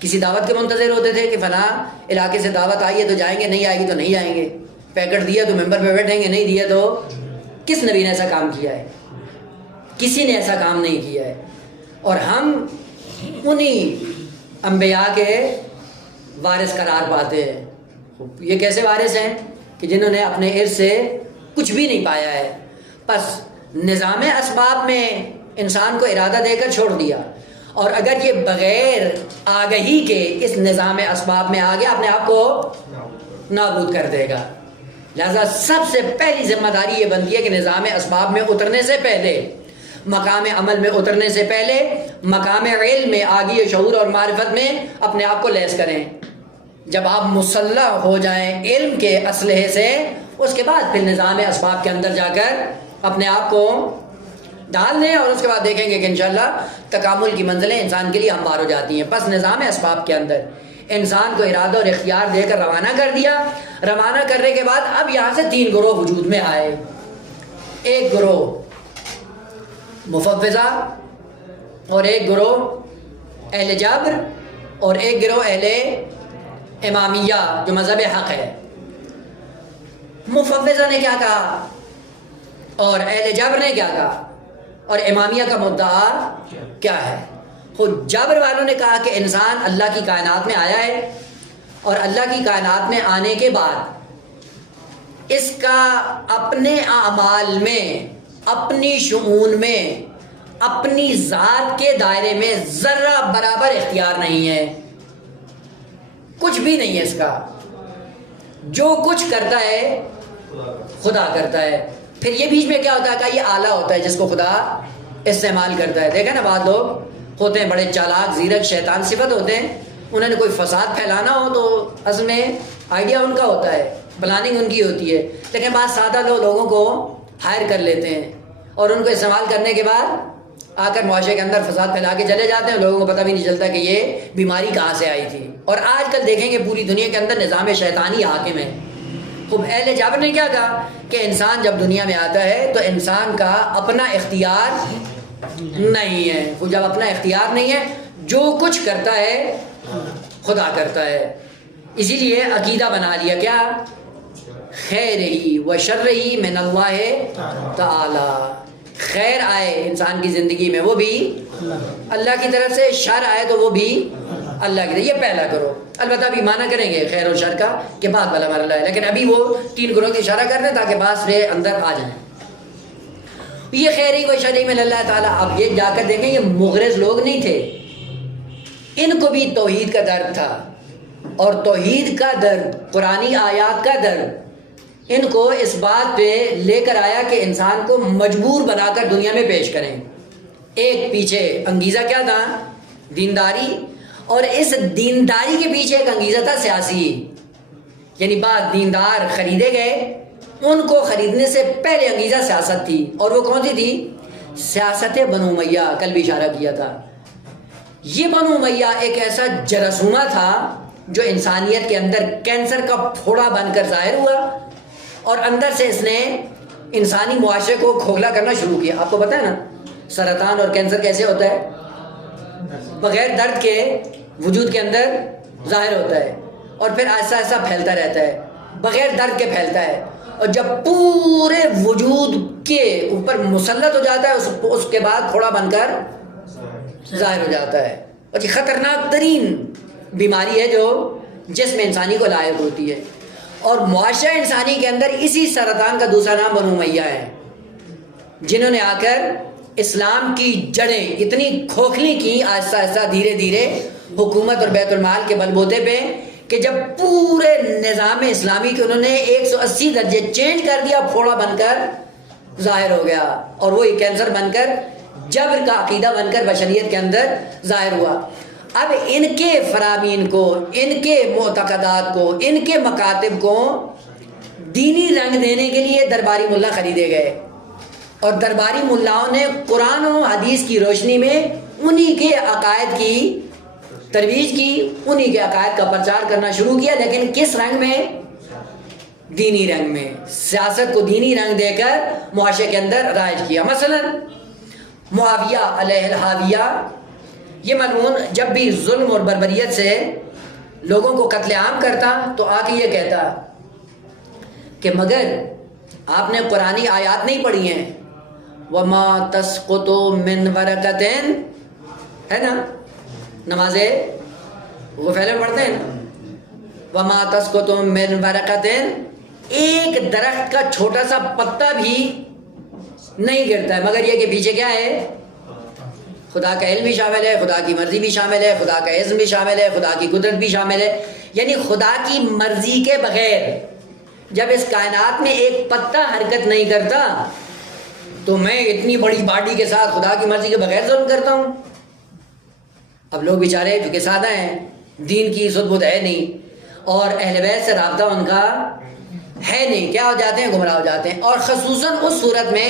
کسی دعوت کے منتظر ہوتے تھے کہ فلاں علاقے سے دعوت آئی ہے تو جائیں گے، نہیں آئے گی تو نہیں آئیں گے. پیکٹ دیا تو ممبر پہ بیٹھیں گے، نہیں دیا تو کس نبی نے ایسا کام کیا ہے؟ کسی نے ایسا کام نہیں کیا ہے. اور ہم انہی انبیاء کے وارث قرار پاتے ہیں. یہ کیسے وارث ہیں؟ کہ جنہوں نے اپنے ارث سے کچھ بھی نہیں پایا ہے. بس نظام اسباب میں انسان کو ارادہ دے کر چھوڑ دیا، اور اگر یہ بغیر آگہی کے اس نظام اسباب میں آ گیا اپنے آپ کو نابود کر دے گا. لہذا سب سے پہلی ذمہ داری یہ بنتی ہے کہ نظام اسباب میں اترنے سے پہلے، مقام عمل میں اترنے سے پہلے، مقام علم میں، آگی شعور اور معرفت میں اپنے آپ کو لیس کریں. جب آپ مسلح ہو جائیں علم کے اسلحے سے، اس کے بعد پھر نظام اسباب کے اندر جا کر اپنے آپ کو ڈال دیں، اور اس کے بعد دیکھیں گے کہ انشاءاللہ تکامل کی منزلیں انسان کے لیے ہموار ہو جاتی ہیں. بس نظام اسباب کے اندر انسان کو ارادہ اور اختیار دے کر روانہ کر دیا. روانہ کرنے کے بعد اب یہاں سے 3 گروہ وجود میں آئے. ایک گروہ مفوضہ، اور ایک گروہ اہل جبر، اور ایک گروہ اہل امامیہ جو مذہب حق ہے. مفوضہ نے کیا کہا اور اہل جبر نے کیا کہا، اور امامیہ کا مدعا کیا ہے؟ خود جبر والوں نے کہا کہ انسان اللہ کی کائنات میں آیا ہے، اور اللہ کی کائنات میں آنے کے بعد اس کا اپنے اعمال میں، اپنی شؤون میں، اپنی ذات کے دائرے میں ذرہ برابر اختیار نہیں ہے. کچھ بھی نہیں ہے اس کا. جو کچھ کرتا ہے خدا کرتا ہے. پھر یہ بیچ میں کیا ہوتا ہے کہ یہ آلہ ہوتا ہے جس کو خدا استعمال کرتا ہے. دیکھیں نا، بعض لوگ ہوتے ہیں بڑے چالاک، زیرک، شیطان صفت ہوتے ہیں. انہوں نے کوئی فساد پھیلانا ہو تو اصل میں آئیڈیا ان کا ہوتا ہے، پلاننگ ان کی ہوتی ہے. لیکن بعض سادہ لوگوں کو ہائر کر لیتے ہیں اور ان کو استعمال کرنے کے بعد آ کر معاشرے کے اندر فساد پھیلا کے چلے جاتے ہیں. لوگوں کو پتہ بھی نہیں چلتا کہ یہ بیماری کہاں سے آئی تھی. اور آج کل دیکھیں گے پوری دنیا کے اندر نظام شیطانی حاکم ہے. خوب اہل جابر نے کیا کہا کہ انسان جب دنیا میں آتا ہے تو انسان کا اپنا اختیار نہیں ہے. وہ جب اپنا اختیار نہیں ہے جو کچھ کرتا ہے خدا کرتا ہے. اسی لیے عقیدہ بنا لیا کیا خیر ہی و شر ہی من اللہ تعالی. خیر آئے انسان کی زندگی میں وہ بھی اللہ کی طرف سے, شر آئے تو وہ بھی اللہ کی طرف. یہ پہلا کرو. البتہ ابھی مانا کریں گے خیر و شر کا کہ بعد بلا مرلہ ہے, لیکن ابھی وہ 3 گروہ کی اشارہ کر دیں تاکہ بعض سے اندر آ جائیں. یہ خیر ہی و شر ہی من اللہ تعالیٰ. اب یہ جا کر دیکھیں یہ مغرض لوگ نہیں تھے, ان کو بھی توحید کا درد تھا. اور توحید کا درد, قرآنی آیات کا درد ان کو اس بات پہ لے کر آیا کہ انسان کو مجبور بنا کر دنیا میں پیش کریں. ایک پیچھے انگیزہ کیا تھا دینداری, اور اس دینداری کے پیچھے ایک انگیزہ تھا سیاسی. یعنی بعد دیندار خریدے گئے, ان کو خریدنے سے پہلے انگیزہ سیاست تھی. اور وہ کون سی تھی؟ سیاست بنو امیہ. کل بھی اشارہ کیا تھا. یہ بنو امیہ ایک ایسا جراثومہ تھا جو انسانیت کے اندر کینسر کا پھوڑا بن کر ظاہر ہوا, اور اندر سے اس نے انسانی معاشرے کو کھوکھلا کرنا شروع کیا. آپ کو پتہ ہے نا سرطان اور کینسر کیسے ہوتا ہے؟ بغیر درد کے وجود کے اندر ظاہر ہوتا ہے اور پھر آہستہ آہستہ پھیلتا رہتا ہے, بغیر درد کے پھیلتا ہے. اور جب پورے وجود کے اوپر مسلط ہو جاتا ہے اس کے بعد پھوڑا بن کر ظاہر ہو جاتا ہے. اور یہ خطرناک ترین بیماری ہے جو جسم انسانی کو لاحق ہوتی ہے. اور معاشرہ انسانی کے اندر اسی سرطان کا دوسرا نام بنو امیہ ہے, جنہوں نے آ کر اسلام کی جڑیں اتنی کھوکھلی کی آہستہ آہستہ دھیرے دھیرے حکومت اور بیت المال کے بل بوتے پہ کہ جب پورے نظام اسلامی کے انہوں نے 180 درجے چینج کر دیا, پھوڑا بن کر ظاہر ہو گیا. اور وہی کینسر بن کر جبر کا عقیدہ بن کر بشریت کے اندر ظاہر ہوا. اب ان کے فرامین کو, ان کے معتقدات کو, ان کے مکاتب کو دینی رنگ دینے کے لیے درباری ملا خریدے گئے, اور درباری ملاؤں نے قرآن و حدیث کی روشنی میں انہی کے عقائد کی ترویج کی, انہی کے عقائد کا پرچار کرنا شروع کیا. لیکن کس رنگ میں؟ دینی رنگ میں. سیاست کو دینی رنگ دے کر معاشرے کے اندر رائج کیا. مثلا معاویہ علیہ الحاویہ, یہ ملعون جب بھی ظلم اور بربریت سے لوگوں کو قتل عام کرتا تو آ کے یہ کہتا کہ مگر آپ نے قرآنی آیات نہیں پڑھی ہیں, وَمَا تَسْقُطُ مِنْ وَرَقَةٍ, ہے نا نماز غفیل میں پڑھتے ہیں نا, وَمَا تَسْقُطُ مِنْ وَرَقَةٍ, ایک درخت کا چھوٹا سا پتا بھی نہیں گرتا ہے مگر یہ کہ پیچھے کیا ہے؟ خدا کا علم بھی شامل ہے, خدا کی مرضی بھی شامل ہے, خدا کا عزم بھی شامل ہے, خدا کی قدرت بھی شامل ہے. یعنی خدا کی مرضی کے بغیر جب اس کائنات میں ایک پتا حرکت نہیں کرتا تو میں اتنی بڑی باڈی کے ساتھ خدا کی مرضی کے بغیر ظلم کرتا ہوں. اب لوگ بیچارے چونکہ سادہ ہیں, دین کی سد بد ہے نہیں, اور اہل بیت سے رابطہ ان کا ہے نہیں, کیا ہو جاتے ہیں؟ گمراہ ہو جاتے ہیں. اور خصوصاً اس صورت میں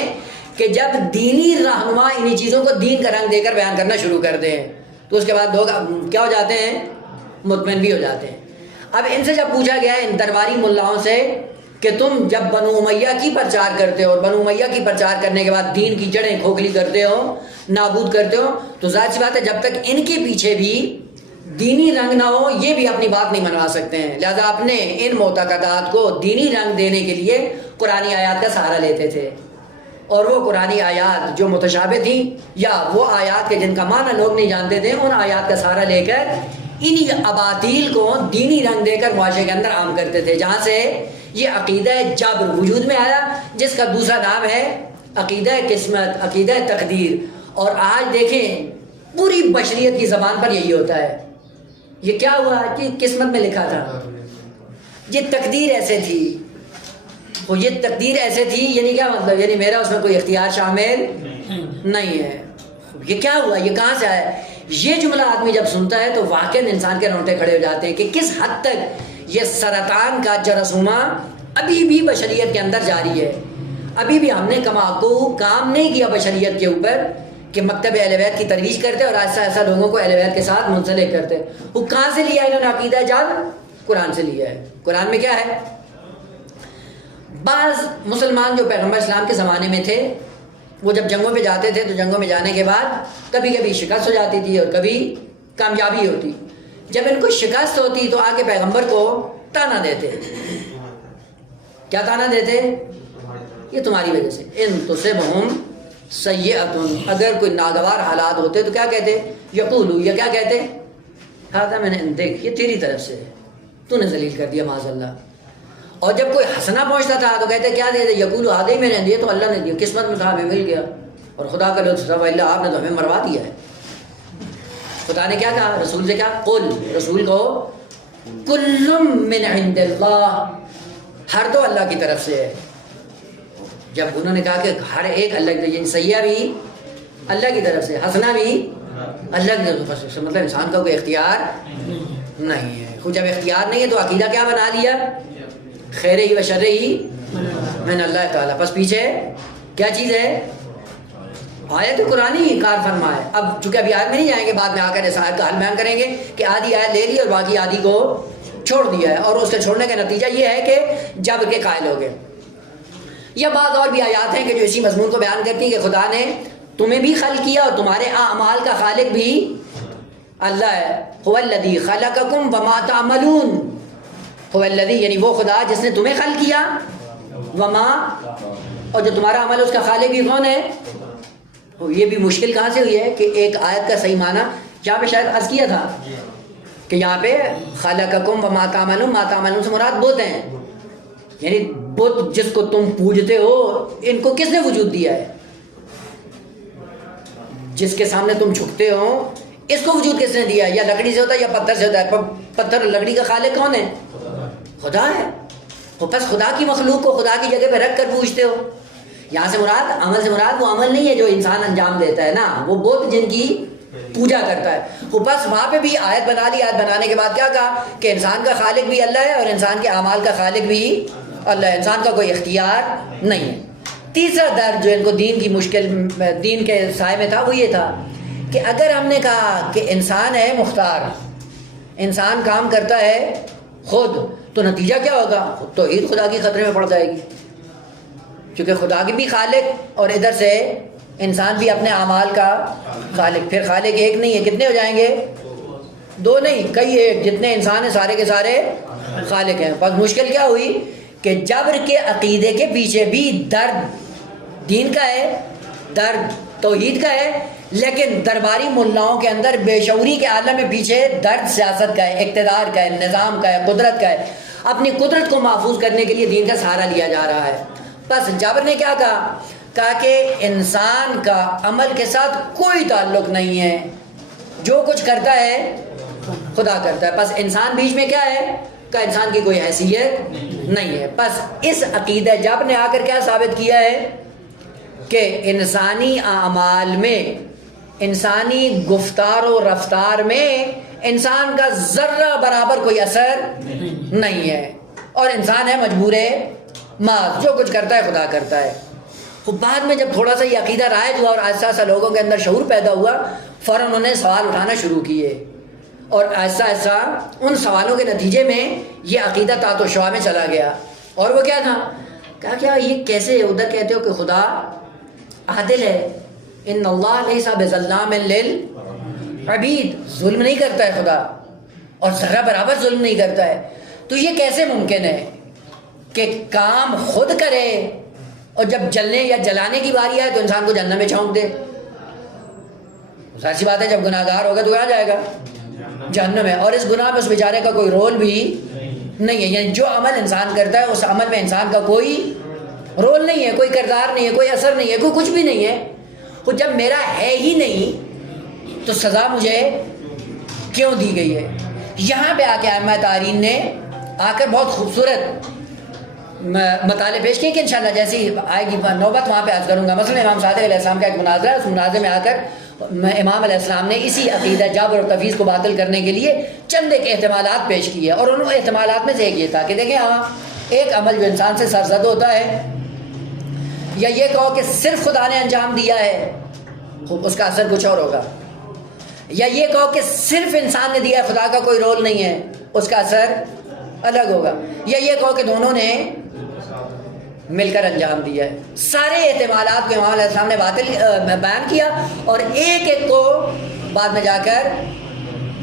کہ جب دینی رہنما انہی چیزوں کو دین کا رنگ دے کر بیان کرنا شروع کر دیں تو اس کے بعد لوگ کیا ہو جاتے ہیں؟ مطمئن بھی ہو جاتے ہیں. اب ان سے جب پوچھا گیا ان درباری ملاؤں سے کہ تم جب بنو امیہ کی پرچار کرتے ہو اور بنو امیہ کی پرچار کرنے کے بعد دین کی جڑیں کھوکھلی کرتے ہو, نابود کرتے ہو, تو ظاہر سی بات ہے جب تک ان کے پیچھے بھی دینی رنگ نہ ہو یہ بھی اپنی بات نہیں منوا سکتے ہیں. لہذا اپنے ان معتقدات کو دینی رنگ دینے کے لیے قرآنی آیات کا سہارا لیتے تھے. اور وہ قرآنی آیات جو متشابہ تھیں یا وہ آیات کے جن کا معنی لوگ نہیں جانتے تھے, ان آیات کا سہارا لے کر انہی اباطیل کو دینی رنگ دے کر معاشرے کے اندر عام کرتے تھے. جہاں سے یہ عقیدہ جبر وجود میں آیا جس کا دوسرا نام ہے عقیدہ قسمت, عقیدہ تقدیر. اور آج دیکھیں پوری بشریت کی زبان پر یہی ہوتا ہے. یہ کیا ہوا کہ قسمت میں لکھا تھا, یہ تقدیر ایسے تھی, وہ یہ تقدیر ایسے تھی, یعنی کیا مطلب؟ یعنی میرا اس میں کوئی اختیار شامل نہیں ہے. یہ کیا ہوا, یہ کہاں سے آیا؟ یہ جملہ آدمی جب سنتا ہے تو واقعاً انسان کے رونگٹے کھڑے ہو جاتے ہیں کہ کس حد تک یہ سرطان کا جراثومہ ابھی بھی بشریت کے اندر جاری ہے. ابھی بھی ہم نے کام نہیں کیا بشریت کے اوپر کہ مکتب اہل بیت کی ترویج کرتے اور ایسا ایسا لوگوں کو اہل بیت کے ساتھ منسلک کرتے. وہ کہاں سے لیا انہوں نے عقیدہ جان؟ قرآن سے لیا ہے. قرآن میں کیا ہے؟ بعض مسلمان جو پیغمبر اسلام کے زمانے میں تھے وہ جب جنگوں پہ جاتے تھے تو جنگوں میں جانے کے بعد کبھی کبھی شکست ہو جاتی تھی اور کبھی کامیابی ہوتی. جب ان کو شکست ہوتی تو آ کے پیغمبر کو تانا دیتے. کیا تانا دیتے؟ یہ تمہاری وجہ سے. ان تصبہم سیئۃ، اگر کوئی ناگوار حالات ہوتے تو کیا کہتے؟ یقولو، یہ کیا کہتے؟ ہاں میں نے دیکھ یہ تیری طرف سے تو نے ذلیل کر دیا معاذ اللہ. اور جب کوئی ہنسنا پہنچتا تھا تو کہتے کیا دے دے؟ یقولو آدھے میں نے دیا تو اللہ نے دیا، قسمت میں تھا ہمیں مل گیا. اور خدا کا لطف تھا اللہ آپ نے تو ہمیں مروا دیا ہے. خدا نے کیا کہا رسول سے؟ کیا قل، رسول کو کل من عند اللہ، ہر تو اللہ کی طرف سے ہے. جب انہوں نے کہا کہ ہر ایک اللہ کی طرف، سیاح بھی اللہ کی طرف سے، ہنسنا بھی اللہ کی طرف سے، مطلب انسان کا کوئی اختیار نہیں ہے. خود جب اختیار نہیں ہے تو عقیدہ کیا بنا لیا؟ خیر ہی و شر ہی من اللہ تعالیٰ. بس پیچھے کیا چیز ہے؟ آیت قرآنی کار فرما ہے. اب چونکہ ابھی آیت میں نہیں جائیں گے، بعد میں آ کر اس آیت کا حل بیان کریں گے کہ آدھی آیت لے لی اور باقی آدھی کو چھوڑ دیا ہے، اور اس کے چھوڑنے کا نتیجہ یہ ہے کہ جبر کے قائل ہو گئے. یا بعض اور بھی آیات ہیں کہ جو اسی مضمون کو بیان کرتی ہیں کہ خدا نے تمہیں بھی خلق کیا اور تمہارے اعمال کا خالق بھی اللہ ہے. هو الذی خلقکم وما تعملون، هو الذی یعنی وہ خدا جس نے تمہیں خلق کیا، وما اور جو تمہارا عمل اس کا خالق بھی کون ہے؟ یہ بھی مشکل کہاں سے ہوئی ہے کہ ایک آیت کا صحیح معنی یہاں پہ شاید عرض کیا تھا کہ یہاں پہ خلقکم وما تعملون، ما تعملون سے مراد بت ہیں، یعنی بت جس کو تم پوجتے ہو ان کو کس نے وجود دیا ہے؟ جس کے سامنے تم جھکتے ہو اس کو وجود کس نے دیا ہے؟ یا لکڑی سے ہوتا ہے یا پتھر سے ہوتا ہے؟ پتھر لکڑی کا خالق کون ہے؟ خدا ہے. بس خدا کی مخلوق کو خدا کی جگہ پہ رکھ کر پوچھتے ہو. یہاں سے مراد عمل سے مراد وہ عمل نہیں ہے جو انسان انجام دیتا ہے نا، وہ بت جن کی پوجا کرتا ہے. وہ بس وہاں پہ بھی آیت بنا لی. آیت بنانے کے بعد کیا کہا کہ انسان کا خالق بھی اللہ ہے اور انسان کے اعمال کا خالق بھی اللہ ہے. انسان کا کوئی اختیار نہیں ہے. تیسرا درد جو ان کو دین کی مشکل، دین کے سائے میں تھا، وہ یہ تھا کہ اگر ہم نے کہا کہ انسان ہے مختار، انسان کام کرتا ہے خود، تو نتیجہ کیا ہوگا؟ توحید خدا کی خطرے میں پڑ جائے گی، کیونکہ خدا کی بھی خالق اور ادھر سے انسان بھی اپنے اعمال کا خالق. پھر خالق ایک نہیں ہے، کتنے ہو جائیں گے؟ دو نہیں، کئی ایک. جتنے انسان ہیں سارے کے سارے خالق ہیں. بس مشکل کیا ہوئی کہ جبر کے عقیدے کے پیچھے بھی درد دین کا ہے، درد توحید کا ہے، لیکن درباری ملاؤں کے اندر بے شعوری کے عالم میں پیچھے درد سیاست کا ہے، اقتدار کا ہے، نظام کا ہے، قدرت کا ہے. اپنی قدرت کو محفوظ کرنے کے لیے دین کا سہارا لیا جا رہا ہے. بس جابر نے کیا کہا کہ انسان کا عمل کے ساتھ کوئی تعلق نہیں ہے، جو کچھ کرتا ہے خدا کرتا ہے. بس انسان بیچ میں کیا ہے کہ انسان کی کوئی حیثیت نہیں ہے. بس اس عقیدہ جابر نے آ کر کیا ثابت کیا ہے کہ انسانی اعمال میں، انسانی گفتار و رفتار میں انسان کا ذرہ برابر کوئی اثر نہیں ہے، اور انسان ہے مجبور محض، جو کچھ کرتا ہے خدا کرتا ہے. بعد میں جب تھوڑا سا یہ عقیدہ رائج ہوا اور ایسا ایسا لوگوں کے اندر شعور پیدا ہوا، فوراً انہوں نے سوال اٹھانا شروع کیے، اور ایسا ایسا ان سوالوں کے نتیجے میں یہ عقیدہ تات و شعا میں چلا گیا. اور وہ کیا تھا؟ کہا کیا یہ کیسے ادھر کہتے ہو کہ خدا عادل ہے، ان اللہ لیس بظلام للعبید، ظلم نہیں کرتا ہے خدا، اور ذرہ برابر ظلم نہیں کرتا ہے. تو یہ کیسے ممکن ہے کہ کام خود کرے اور جب جلنے یا جلانے کی باری آئے تو انسان کو جہنم میں جھونک دے؟ ظاہر سی بات ہے جب گناہ گار ہوگا تو کہاں جائے گا؟ جہنم ہے. اور اس گناہ میں اس بیچارے کا کوئی رول بھی نہیں ہے، یعنی جو عمل انسان کرتا ہے اس عمل میں انسان کا کوئی رول نہیں ہے، کوئی کردار نہیں ہے، کوئی اثر نہیں ہے، کوئی کچھ بھی نہیں ہے. وہ جب میرا ہے ہی نہیں تو سزا مجھے کیوں دی گئی ہے؟ یہاں پہ آ کے ائمہ تارین نے آ کر بہت خوبصورت مطالعے پیش کیے کہ انشاءاللہ جیسی آئے گی نوبت وہاں پہ عرض کروں گا. مثلا امام صادق علیہ السلام کا ایک مناظرہ ہے، اس مناظرے میں آ کر امام علیہ السلام نے اسی عقیدہ جبر اور تفویض کو باطل کرنے کے لیے چند ایک احتمالات پیش کیے، اور ان احتمالات میں سے ایک یہ تھا کہ دیکھیں ایک عمل جو انسان سے سرزد ہوتا ہے، یا یہ کہو کہ صرف خدا نے انجام دیا ہے، اس کا اثر کچھ اور ہوگا، یا یہ کہو کہ صرف انسان نے دیا ہے، خدا کا کوئی رول نہیں ہے، اس کا اثر الگ ہوگا، یا یہ کہو کہ دونوں نے مل کر انجام دیا ہے۔ سارے احتمالات کو امام علیہ السلام نے باطل بیان کیا اور ایک ایک کو بعد میں جا کر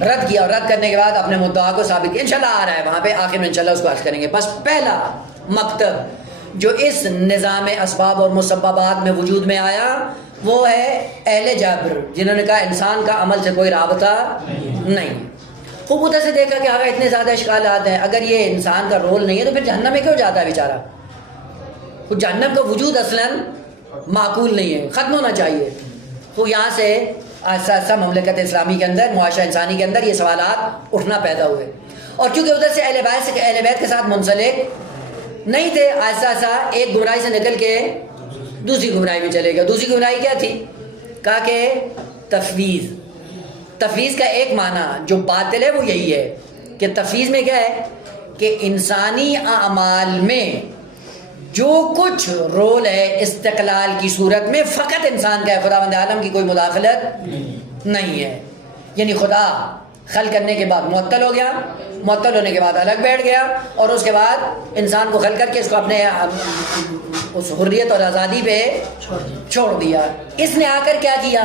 رد کیا، اور رد کرنے کے بعد اپنے مدعا کو ثابت کیا۔ انشاءاللہ آ رہا ہے وہاں پہ، آخر میں انشاءاللہ اس کو عرض کریں گے۔ بس پہلا مکتب جو اس نظام اسباب اور مسببات میں وجود میں آیا وہ ہے اہل جبر، جنہوں نے کہا انسان کا عمل سے کوئی رابطہ نہیں۔ خوب ادھر سے دیکھا کہ آگے اتنے زیادہ اشکالات ہیں، اگر یہ انسان کا رول نہیں ہے تو پھر جہنم میں کیوں جاتا ہے بیچارہ؟ خود جہنم کا وجود اصلاً معقول نہیں ہے، ختم ہونا چاہیے۔ تو یہاں سے آہستہ آہستہ مملکت اسلامی کے اندر، معاشرہ انسانی کے اندر یہ سوالات اٹھنا پیدا ہوئے، اور چونکہ ادھر سے اہل بیت کے ساتھ منسلک نہیں تھے، آہستہ آہستہ ایک گمراہی سے نکل کے دوسری گمراہی میں چلے گا۔ دوسری گمراہی کیا تھی؟ کہا کہ تفویض۔ تفویض کا ایک معنی جو باطل ہے وہ یہی ہے کہ تفویض میں کیا ہے کہ انسانی اعمال میں جو کچھ رول ہے استقلال کی صورت میں فقط انسان کا ہے، خداوند عالم کی کوئی مداخلت نہیں ہے۔ یعنی خدا خلق کرنے کے بعد معطل ہو گیا، معطل ہونے کے بعد الگ بیٹھ گیا، اور اس کے بعد انسان کو خلق کر کے اس کو اپنے اس حریت اور آزادی پہ چھوڑ دیا۔ اس نے آ کر کیا کیا؟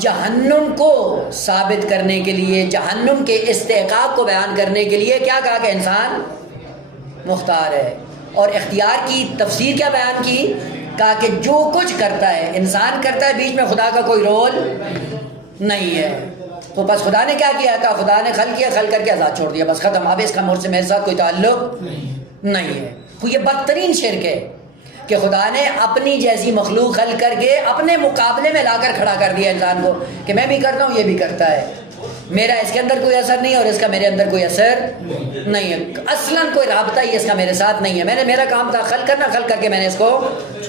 جہنم کو ثابت کرنے کے لیے، جہنم کے استحقاق کو بیان کرنے کے لیے کیا کہا کہ انسان مختار ہے، اور اختیار کی تفسیر کیا بیان کی؟ کہا کہ جو کچھ کرتا ہے انسان کرتا ہے، بیچ میں خدا کا کوئی رول نہیں ہے۔ تو بس خدا نے کیا کیا تھا؟ خدا نے خلق کیا، خلق کر کے آزاد چھوڑ دیا، بس ختم، اب اس کا مجھ سے میرے ساتھ کوئی تعلق نہیں ہے۔ تو یہ بدترین شرک ہے کہ خدا نے اپنی جیسی مخلوق خلق کر کے اپنے مقابلے میں لا کر کھڑا کر دیا انسان کو کہ میں بھی کرتا ہوں، یہ بھی کرتا ہے، میرا اس کے اندر کوئی اثر نہیں ہے اور اس کا میرے اندر کوئی اثر نہیں ہے، اصلاً کوئی رابطہ ہی اس کا میرے ساتھ نہیں ہے، میرا کام تھا خلق کرنا، خلق کر کے میں نے اس کو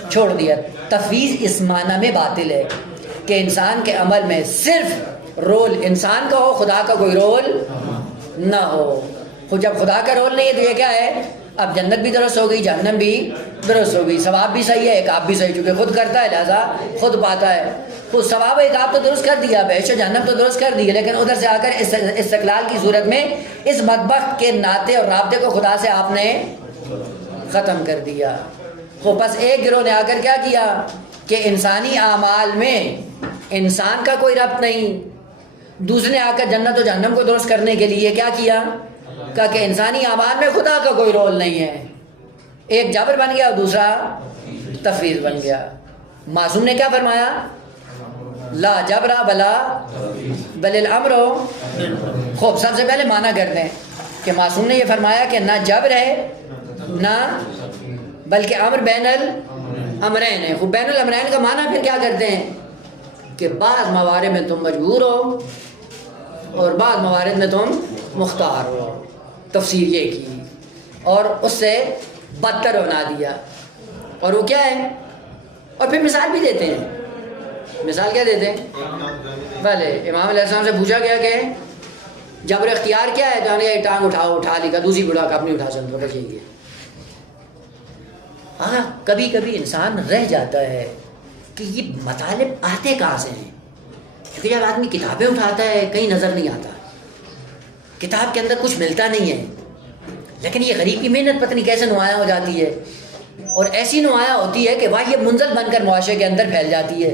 چھوڑ دیا۔ تفویض اس معنی میں باطل ہے کہ انسان کے عمل میں صرف رول انسان کا ہو، خدا کا کوئی رول نہ ہو۔ خود جب خدا کا رول نہیں ہے تو یہ کیا ہے؟ اب جنت بھی درست ہو گئی، جہنم بھی درست ہو گئی، ثواب بھی صحیح ہے، عقاب بھی صحیح، چونکہ خود کرتا ہے لہذا خود پاتا ہے۔ تو ثواب و عقاب تو درست کر دیا، بہشت جہنم تو درست کر دی، لیکن ادھر سے آ کر استقلال کی صورت میں اس بدبخت کے ناطے اور رابطے کو خدا سے آپ نے ختم کر دیا۔ تو بس ایک گروہ نے آ کر کیا کیا کہ انسانی اعمال میں انسان کا کوئی ربط نہیں، دوسرے نے آ کر جنت و جہنم کو درست کرنے کے لیے کیا کیا؟ کہا کہ انسانی اعمال میں خدا کا کوئی رول نہیں ہے۔ ایک جبر بن گیا اور دوسرا تفویض بن گیا۔ معصوم نے کیا فرمایا؟ لا جبر بلا بل الامر۔ خوب سب سے پہلے معنی کرتے ہیں کہ معصوم نے یہ فرمایا کہ نہ جبر ہے نہ بلکہ امر بین الامرین ہے۔ خوب بین الامرین کا معنی پھر کیا کرتے ہیں کہ بعض موارد میں تم مجبور ہو اور بعض موارد میں تم مختار ہو۔ تفسیر یہ کی اور اس سے بدتر بنا دیا، اور وہ کیا ہے؟ اور پھر مثال بھی دیتے ہیں۔ مثال کیا دیتے ہیں؟ بھلے امام علیہ السلام سے پوچھا گیا کہ جبر اختیار کیا ہے؟ تو انہوں نے ٹانگ اٹھاؤ، اٹھا لی، دوسری بڑھا کا اپنی اٹھا سکتے بس یہی ہے۔ ہاں کبھی کبھی انسان رہ جاتا ہے کہ یہ مطالب آتے کہاں سے ہیں، کیونکہ جب آدمی کتابیں اٹھاتا ہے کہیں نظر نہیں آتا، کتاب کے اندر کچھ ملتا نہیں ہے، لیکن یہ غریب کی محنت پتہ نہیں کیسے نمایاں ہو جاتی ہے، اور ایسی نمایاں ہوتی ہے کہ وہ یہ منزل بن کر معاشرے کے اندر پھیل جاتی ہے۔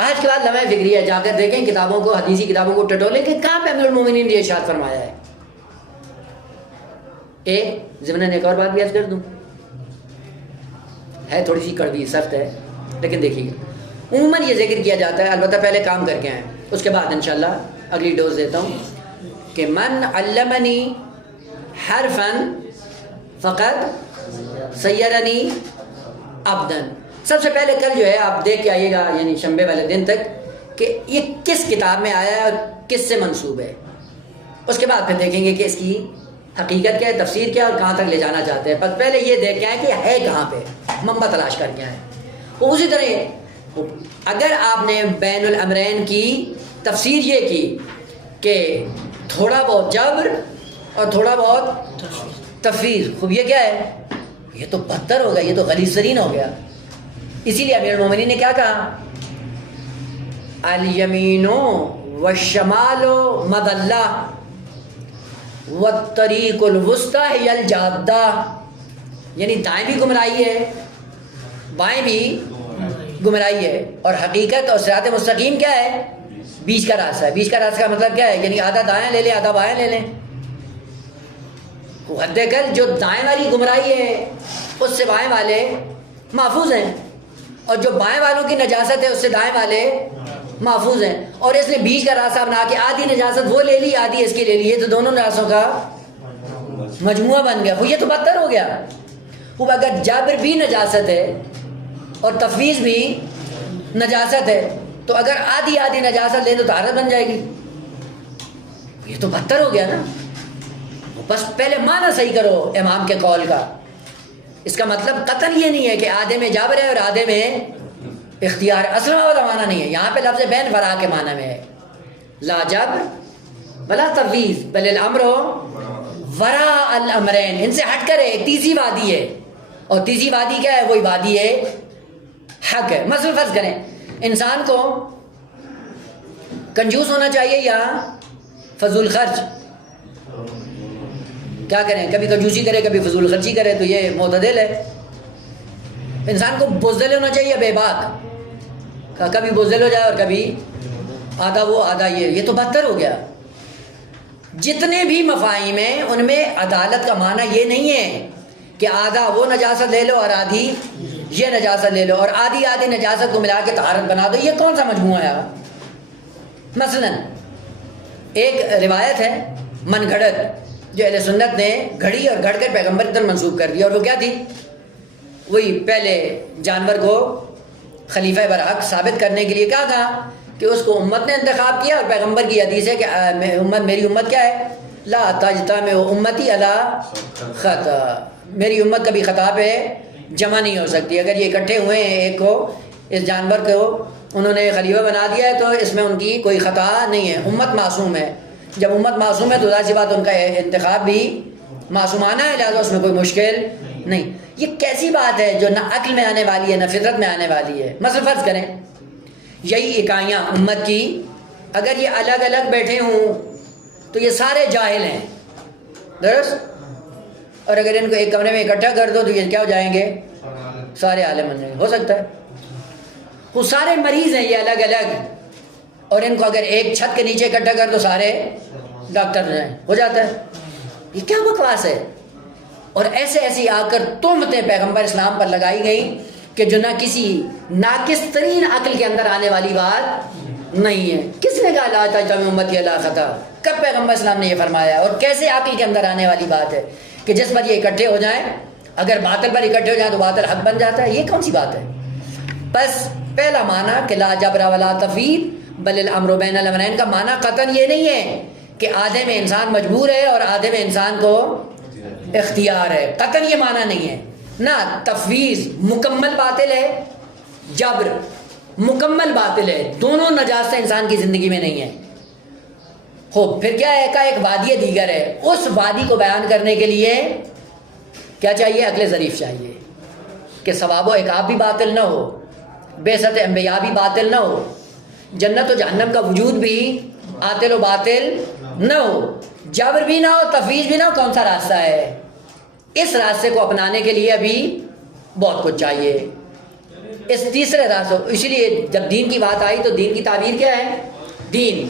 آج کے بعد لمحہ فکری ہے، جا کر دیکھیں کتابوں کو، حدیثی کتابوں کو ٹٹولیں کہ کہاں پہ امیر المومنین نے ارشاد فرمایا ہے۔ ضمن ایک اور بات بھی عرض کر دوں، ہے تھوڑی سی کڑوی سخت ہے لیکن دیکھیے عموماً یہ ذکر کیا جاتا ہے، البتہ پہلے کام کر کے آئیں، اس کے بعد انشاءاللہ اگلی ڈوز دیتا ہوں کہ من علمنی حرفا فقد سیرنی عبدا۔ سب سے پہلے کل جو ہے آپ دیکھ کے آئیے گا، یعنی شنبے والے دن تک، کہ یہ کس کتاب میں آیا ہے اور کس سے منسوب ہے، اس کے بعد پھر دیکھیں گے کہ اس کی حقیقت کیا ہے، تفسیر کیا ہے اور کہاں تک لے جانا چاہتے ہیں۔ بس پہلے یہ دیکھ کے آئیں کہ ہے کہاں پہ، منبع تلاش کر کے آئیں۔ وہ اسی طرح اگر آپ نے بین الامرین کی تفسیر یہ کی کہ تھوڑا بہت جبر اور تھوڑا بہت تفویض. خوب یہ کیا ہے؟ یہ تو بدتر ہو گیا, یہ تو غلیظ ترین ہو گیا. اسی لیے امیر المومنین نے کیا کہا؟ الیمین والشمال مضلہ والطریق الوسطی ہی الجادہ. یعنی دائیں بھی گمراہی ہے, بائیں بھی گمراہی ہے, اور حقیقت اور صراط مستقیم کیا ہے؟ بیچ کا راستہ ہے. بیچ کا راستہ کا مطلب کیا ہے؟ یعنی آدھا دائیں لے لیں آدھا بائیں لے لیں. حد کل جو دائیں والی گمراہی ہے اس سے بائیں والے محفوظ ہیں, اور جو بائیں والوں کی نجاست ہے اس سے دائیں والے محفوظ ہیں. اور اس نے بیچ کا راستہ بنا کے آدھی نجاست وہ لے لی آدھی اس کی لے لی, یہ تو دونوں راستوں کا مجموعہ بن گیا. وہ یہ تو بدتر ہو گیا. وہ اگر جبر بھی نجاست ہے اور تفویض بھی نجاست ہے تو اگر آدھی آدھی نجاست لیں تو طہارت بن جائے گی. یہ تو بدتر ہو گیا نا. بس پہلے معنی صحیح کرو امام کے قول کا. اس کا مطلب قطعاً یہ نہیں ہے کہ آدھے میں جبر ہے اور آدھے میں اختیار. اصل میں والا معنی نہیں ہے. یہاں پہ لفظ بین ورا کے معنی میں ہے. لا جبر ولا تفویض بل الامر ورا الامرین. ان سے ہٹ کر ایک تیسری وادی ہے, اور تیسری وادی کیا ہے؟ وہی وادی ہے حق ہے. مثلا فرض کریں انسان کو کنجوس ہونا چاہیے یا فضول خرچ؟ کیا کریں؟ کبھی کنجوسی کرے کبھی فضول خرچی کرے, تو یہ معتدل ہے. انسان کو بزدل ہونا چاہیے بے باک, کبھی بزدل ہو جائے اور کبھی آدھا وہ آدھا یہ تو بدتر ہو گیا. جتنے بھی مفاہیم ہیں ان میں عدالت کا معنی یہ نہیں ہے کہ آدھا وہ نجاست لے لو اور آدھی یہ نجاست لے لو اور آدھی آدھی نجاست کو ملا کے طہارت بنا دو. یہ کون سا مجموعہ ہے؟ مثلا ایک روایت ہے من گھڑت جو اہل سنت نے گھڑی اور گھڑ کر پیغمبر کی طرف منسوب کر دیا, اور وہ کیا تھی؟ وہی پہلے جانور کو خلیفہ برحق ثابت کرنے کے لیے کیا تھا کہ اس کو امت نے انتخاب کیا, اور پیغمبر کی حدیث ہے کہ میری امت کیا ہے؟ لا تجتمع امتی علی خطا. میری امت کبھی خطا پہ جمع نہیں ہو سکتی. اگر یہ اکٹھے ہوئے ہیں ایک کو اس جانور کو انہوں نے خلیفہ بنا دیا ہے تو اس میں ان کی کوئی خطا نہیں ہے. امت معصوم ہے. جب امت معصوم ہے تو ظاہر سی بات ان کا انتخاب بھی معصومانہ ہے, لہٰذا اس میں کوئی مشکل نہیں. یہ کیسی بات ہے جو نہ عقل میں آنے والی ہے نہ فطرت میں آنے والی ہے؟ مثلا فرض کریں یہی اکائیاں امت کی اگر یہ الگ الگ بیٹھے ہوں تو یہ سارے جاہل ہیں, درست, اور اگر ان کو ایک کمرے میں اکٹھا کر دو تو یہ کیا ہو جائیں گے؟ سارے عالم بن جائیں گے. ہو سکتا ہے وہ سارے مریض ہیں یہ الگ الگ, اور ان کو اگر ایک چھت کے نیچے اکٹھا کر دو سارے ڈاکٹر ہیں, ہو جاتا ہے. یہ کیا بکواس ہے؟ اور ایسے ایسی آ کر تہمتیں پیغمبر اسلام پر لگائی گئی کہ جو نہ کسی ناقص ترین عقل کے اندر آنے والی بات نہیں ہے. کس نے کہا لا تجتمع امتی علی خطا؟ کب پیغمبر اسلام نے یہ فرمایا؟ اور کیسے عقل کے اندر آنے والی بات ہے کہ جس پر یہ اکٹھے ہو جائیں, اگر باطل پر اکٹھے ہو جائیں تو باطل حق بن جاتا ہے؟ یہ کون سی بات ہے؟ بس پہلا معنی کہ لا جبر ولا تفویض بل الامر بین الامرین کا معنی قطعاً یہ نہیں ہے کہ آدھے میں انسان مجبور ہے اور آدھے میں انسان کو اختیار ہے. قطعاً یہ معنی نہیں ہے. نہ تفویض مکمل باطل ہے, جبر مکمل باطل ہے. دونوں نجاستیں انسان کی زندگی میں نہیں ہیں. پھر کیا ہے؟ کا ایک وادی دیگر ہے. اس وادی کو بیان کرنے کے لیے کیا چاہیے؟ عقل ظریف چاہیے کہ ثواب و عقاب بھی باطل نہ ہو, بعثت انبیاء بھی باطل نہ ہو, جنت و جہنم کا وجود بھی عاطل و باطل نہ ہو, جبر بھی نہ ہو, تفویض بھی نہ ہو. کون سا راستہ ہے؟ اس راستے کو اپنانے کے لیے ابھی بہت کچھ چاہیے. اس تیسرے راستے, اسی لیے جب دین کی بات آئی تو دین کی تعبیر کیا ہے؟ دین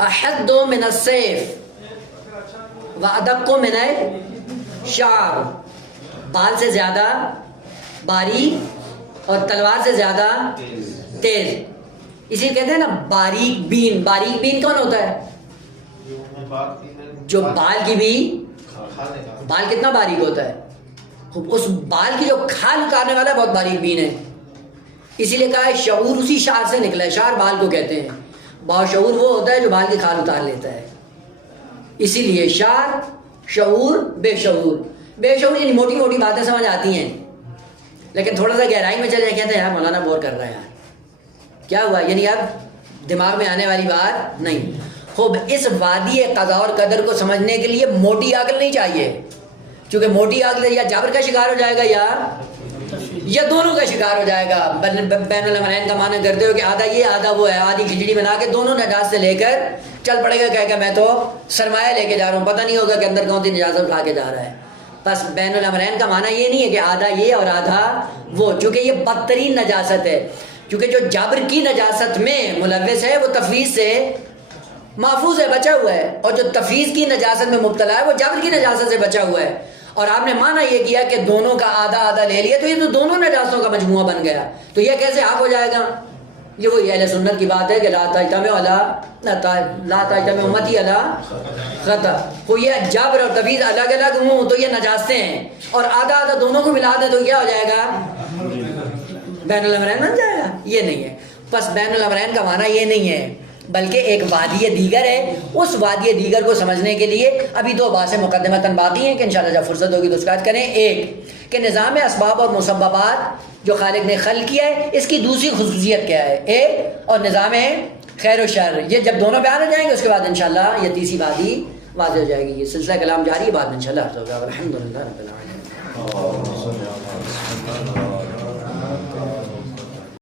احد من السیف وادق من الشعر. بال سے زیادہ باریک اور تلوار سے زیادہ تیز. اسی کہتے ہیں نا باریک بین. باریک بین کون ہوتا ہے؟ جو بال کی بھی, بال کتنا باریک ہوتا ہے, اس بال کی جو کھال اتارنے والا بہت باریک بین ہے. اسی لیے کہا ہے شعور اسی شعر سے نکلا ہے. شعر بال کو کہتے ہیں. باشعور وہ ہوتا ہے جو بال کی کھال اتار لیتا ہے. اسی لیے شعر, شعور, بے شعور. بے شعور یعنی موٹی موٹی باتیں سمجھ آتی ہیں لیکن تھوڑا سا گہرائی میں چلے کہتے ہیں یار مولانا بور کر رہا ہے یار, کیا ہوا؟ یعنی اب دماغ میں آنے والی بات نہیں. خوب اس وادی قضاء اور قدر کو سمجھنے کے لیے موٹی عقل نہیں چاہیے، چونکہ موٹی عقل یا جبر کا شکار ہو جائے گا یا دونوں کا شکار ہو جائے گا۔ بین الامرین کا معنی کرتے ہو کہ آدھا یہ آدھا وہ ہے، آدھی کھچڑی بنا کے دونوں نجاست سے لے کر چل پڑے گا، کہے گا میں تو سرمایہ لے کے جا رہا ہوں، پتہ نہیں ہوگا کہ اندر کون سی نجاست اٹھا کے جا رہا ہے۔ بس بین الامرین کا معنی یہ نہیں ہے کہ آدھا یہ اور آدھا وہ، چونکہ یہ بدترین نجاست ہے، کیونکہ جو جبر کی نجاست میں ملوث ہے وہ تفویض سے محفوظ ہے، بچا ہوا ہے، اور جو تفویض کی نجاست میں مبتلا ہے وہ جبر کی نجاست سے بچا ہوا ہے۔ اور آپ نے معنی یہ کیا کہ دونوں کا آدھا آدھا لے لیا، تو یہ تو دونوں نجاستوں کا مجموعہ بن گیا، تو یہ کیسے حق ہو جائے گا؟ یہ وہی اہل سنت کی بات ہے کہ لا تجتمع امتی علی خطا، وہ یہ جبر اور تفویض الگ الگ ہوں تو یہ نجاستیں ہیں، اور آدھا آدھا دونوں کو ملا دیں تو کیا ہو جائے گا؟ بین الامرین بن جائے گا۔ یہ نہیں ہے، بس بین الامرین کا معنی یہ نہیں ہے، بلکہ ایک وادی دیگر ہے۔ اس وادی دیگر کو سمجھنے کے لیے ابھی دو باتیں مقدمتاً باقی ہیں کہ انشاءاللہ جب فرصت ہوگی تو اس کا بات کریں۔ ایک کہ نظام اسباب اور مسببات جو خالق نے خلق کیا ہے، اس کی دوسری خصوصیت کیا ہے، ایک، اور نظام خیر و شر، یہ جب دونوں بیان ہو جائیں گے اس کے بعد انشاءاللہ یہ تیسری وادی واضح ہو جائے گی۔ یہ سلسلہ کلام جاری ہے، بعد میں انشاءاللہ الحمدللہ رب العالمین۔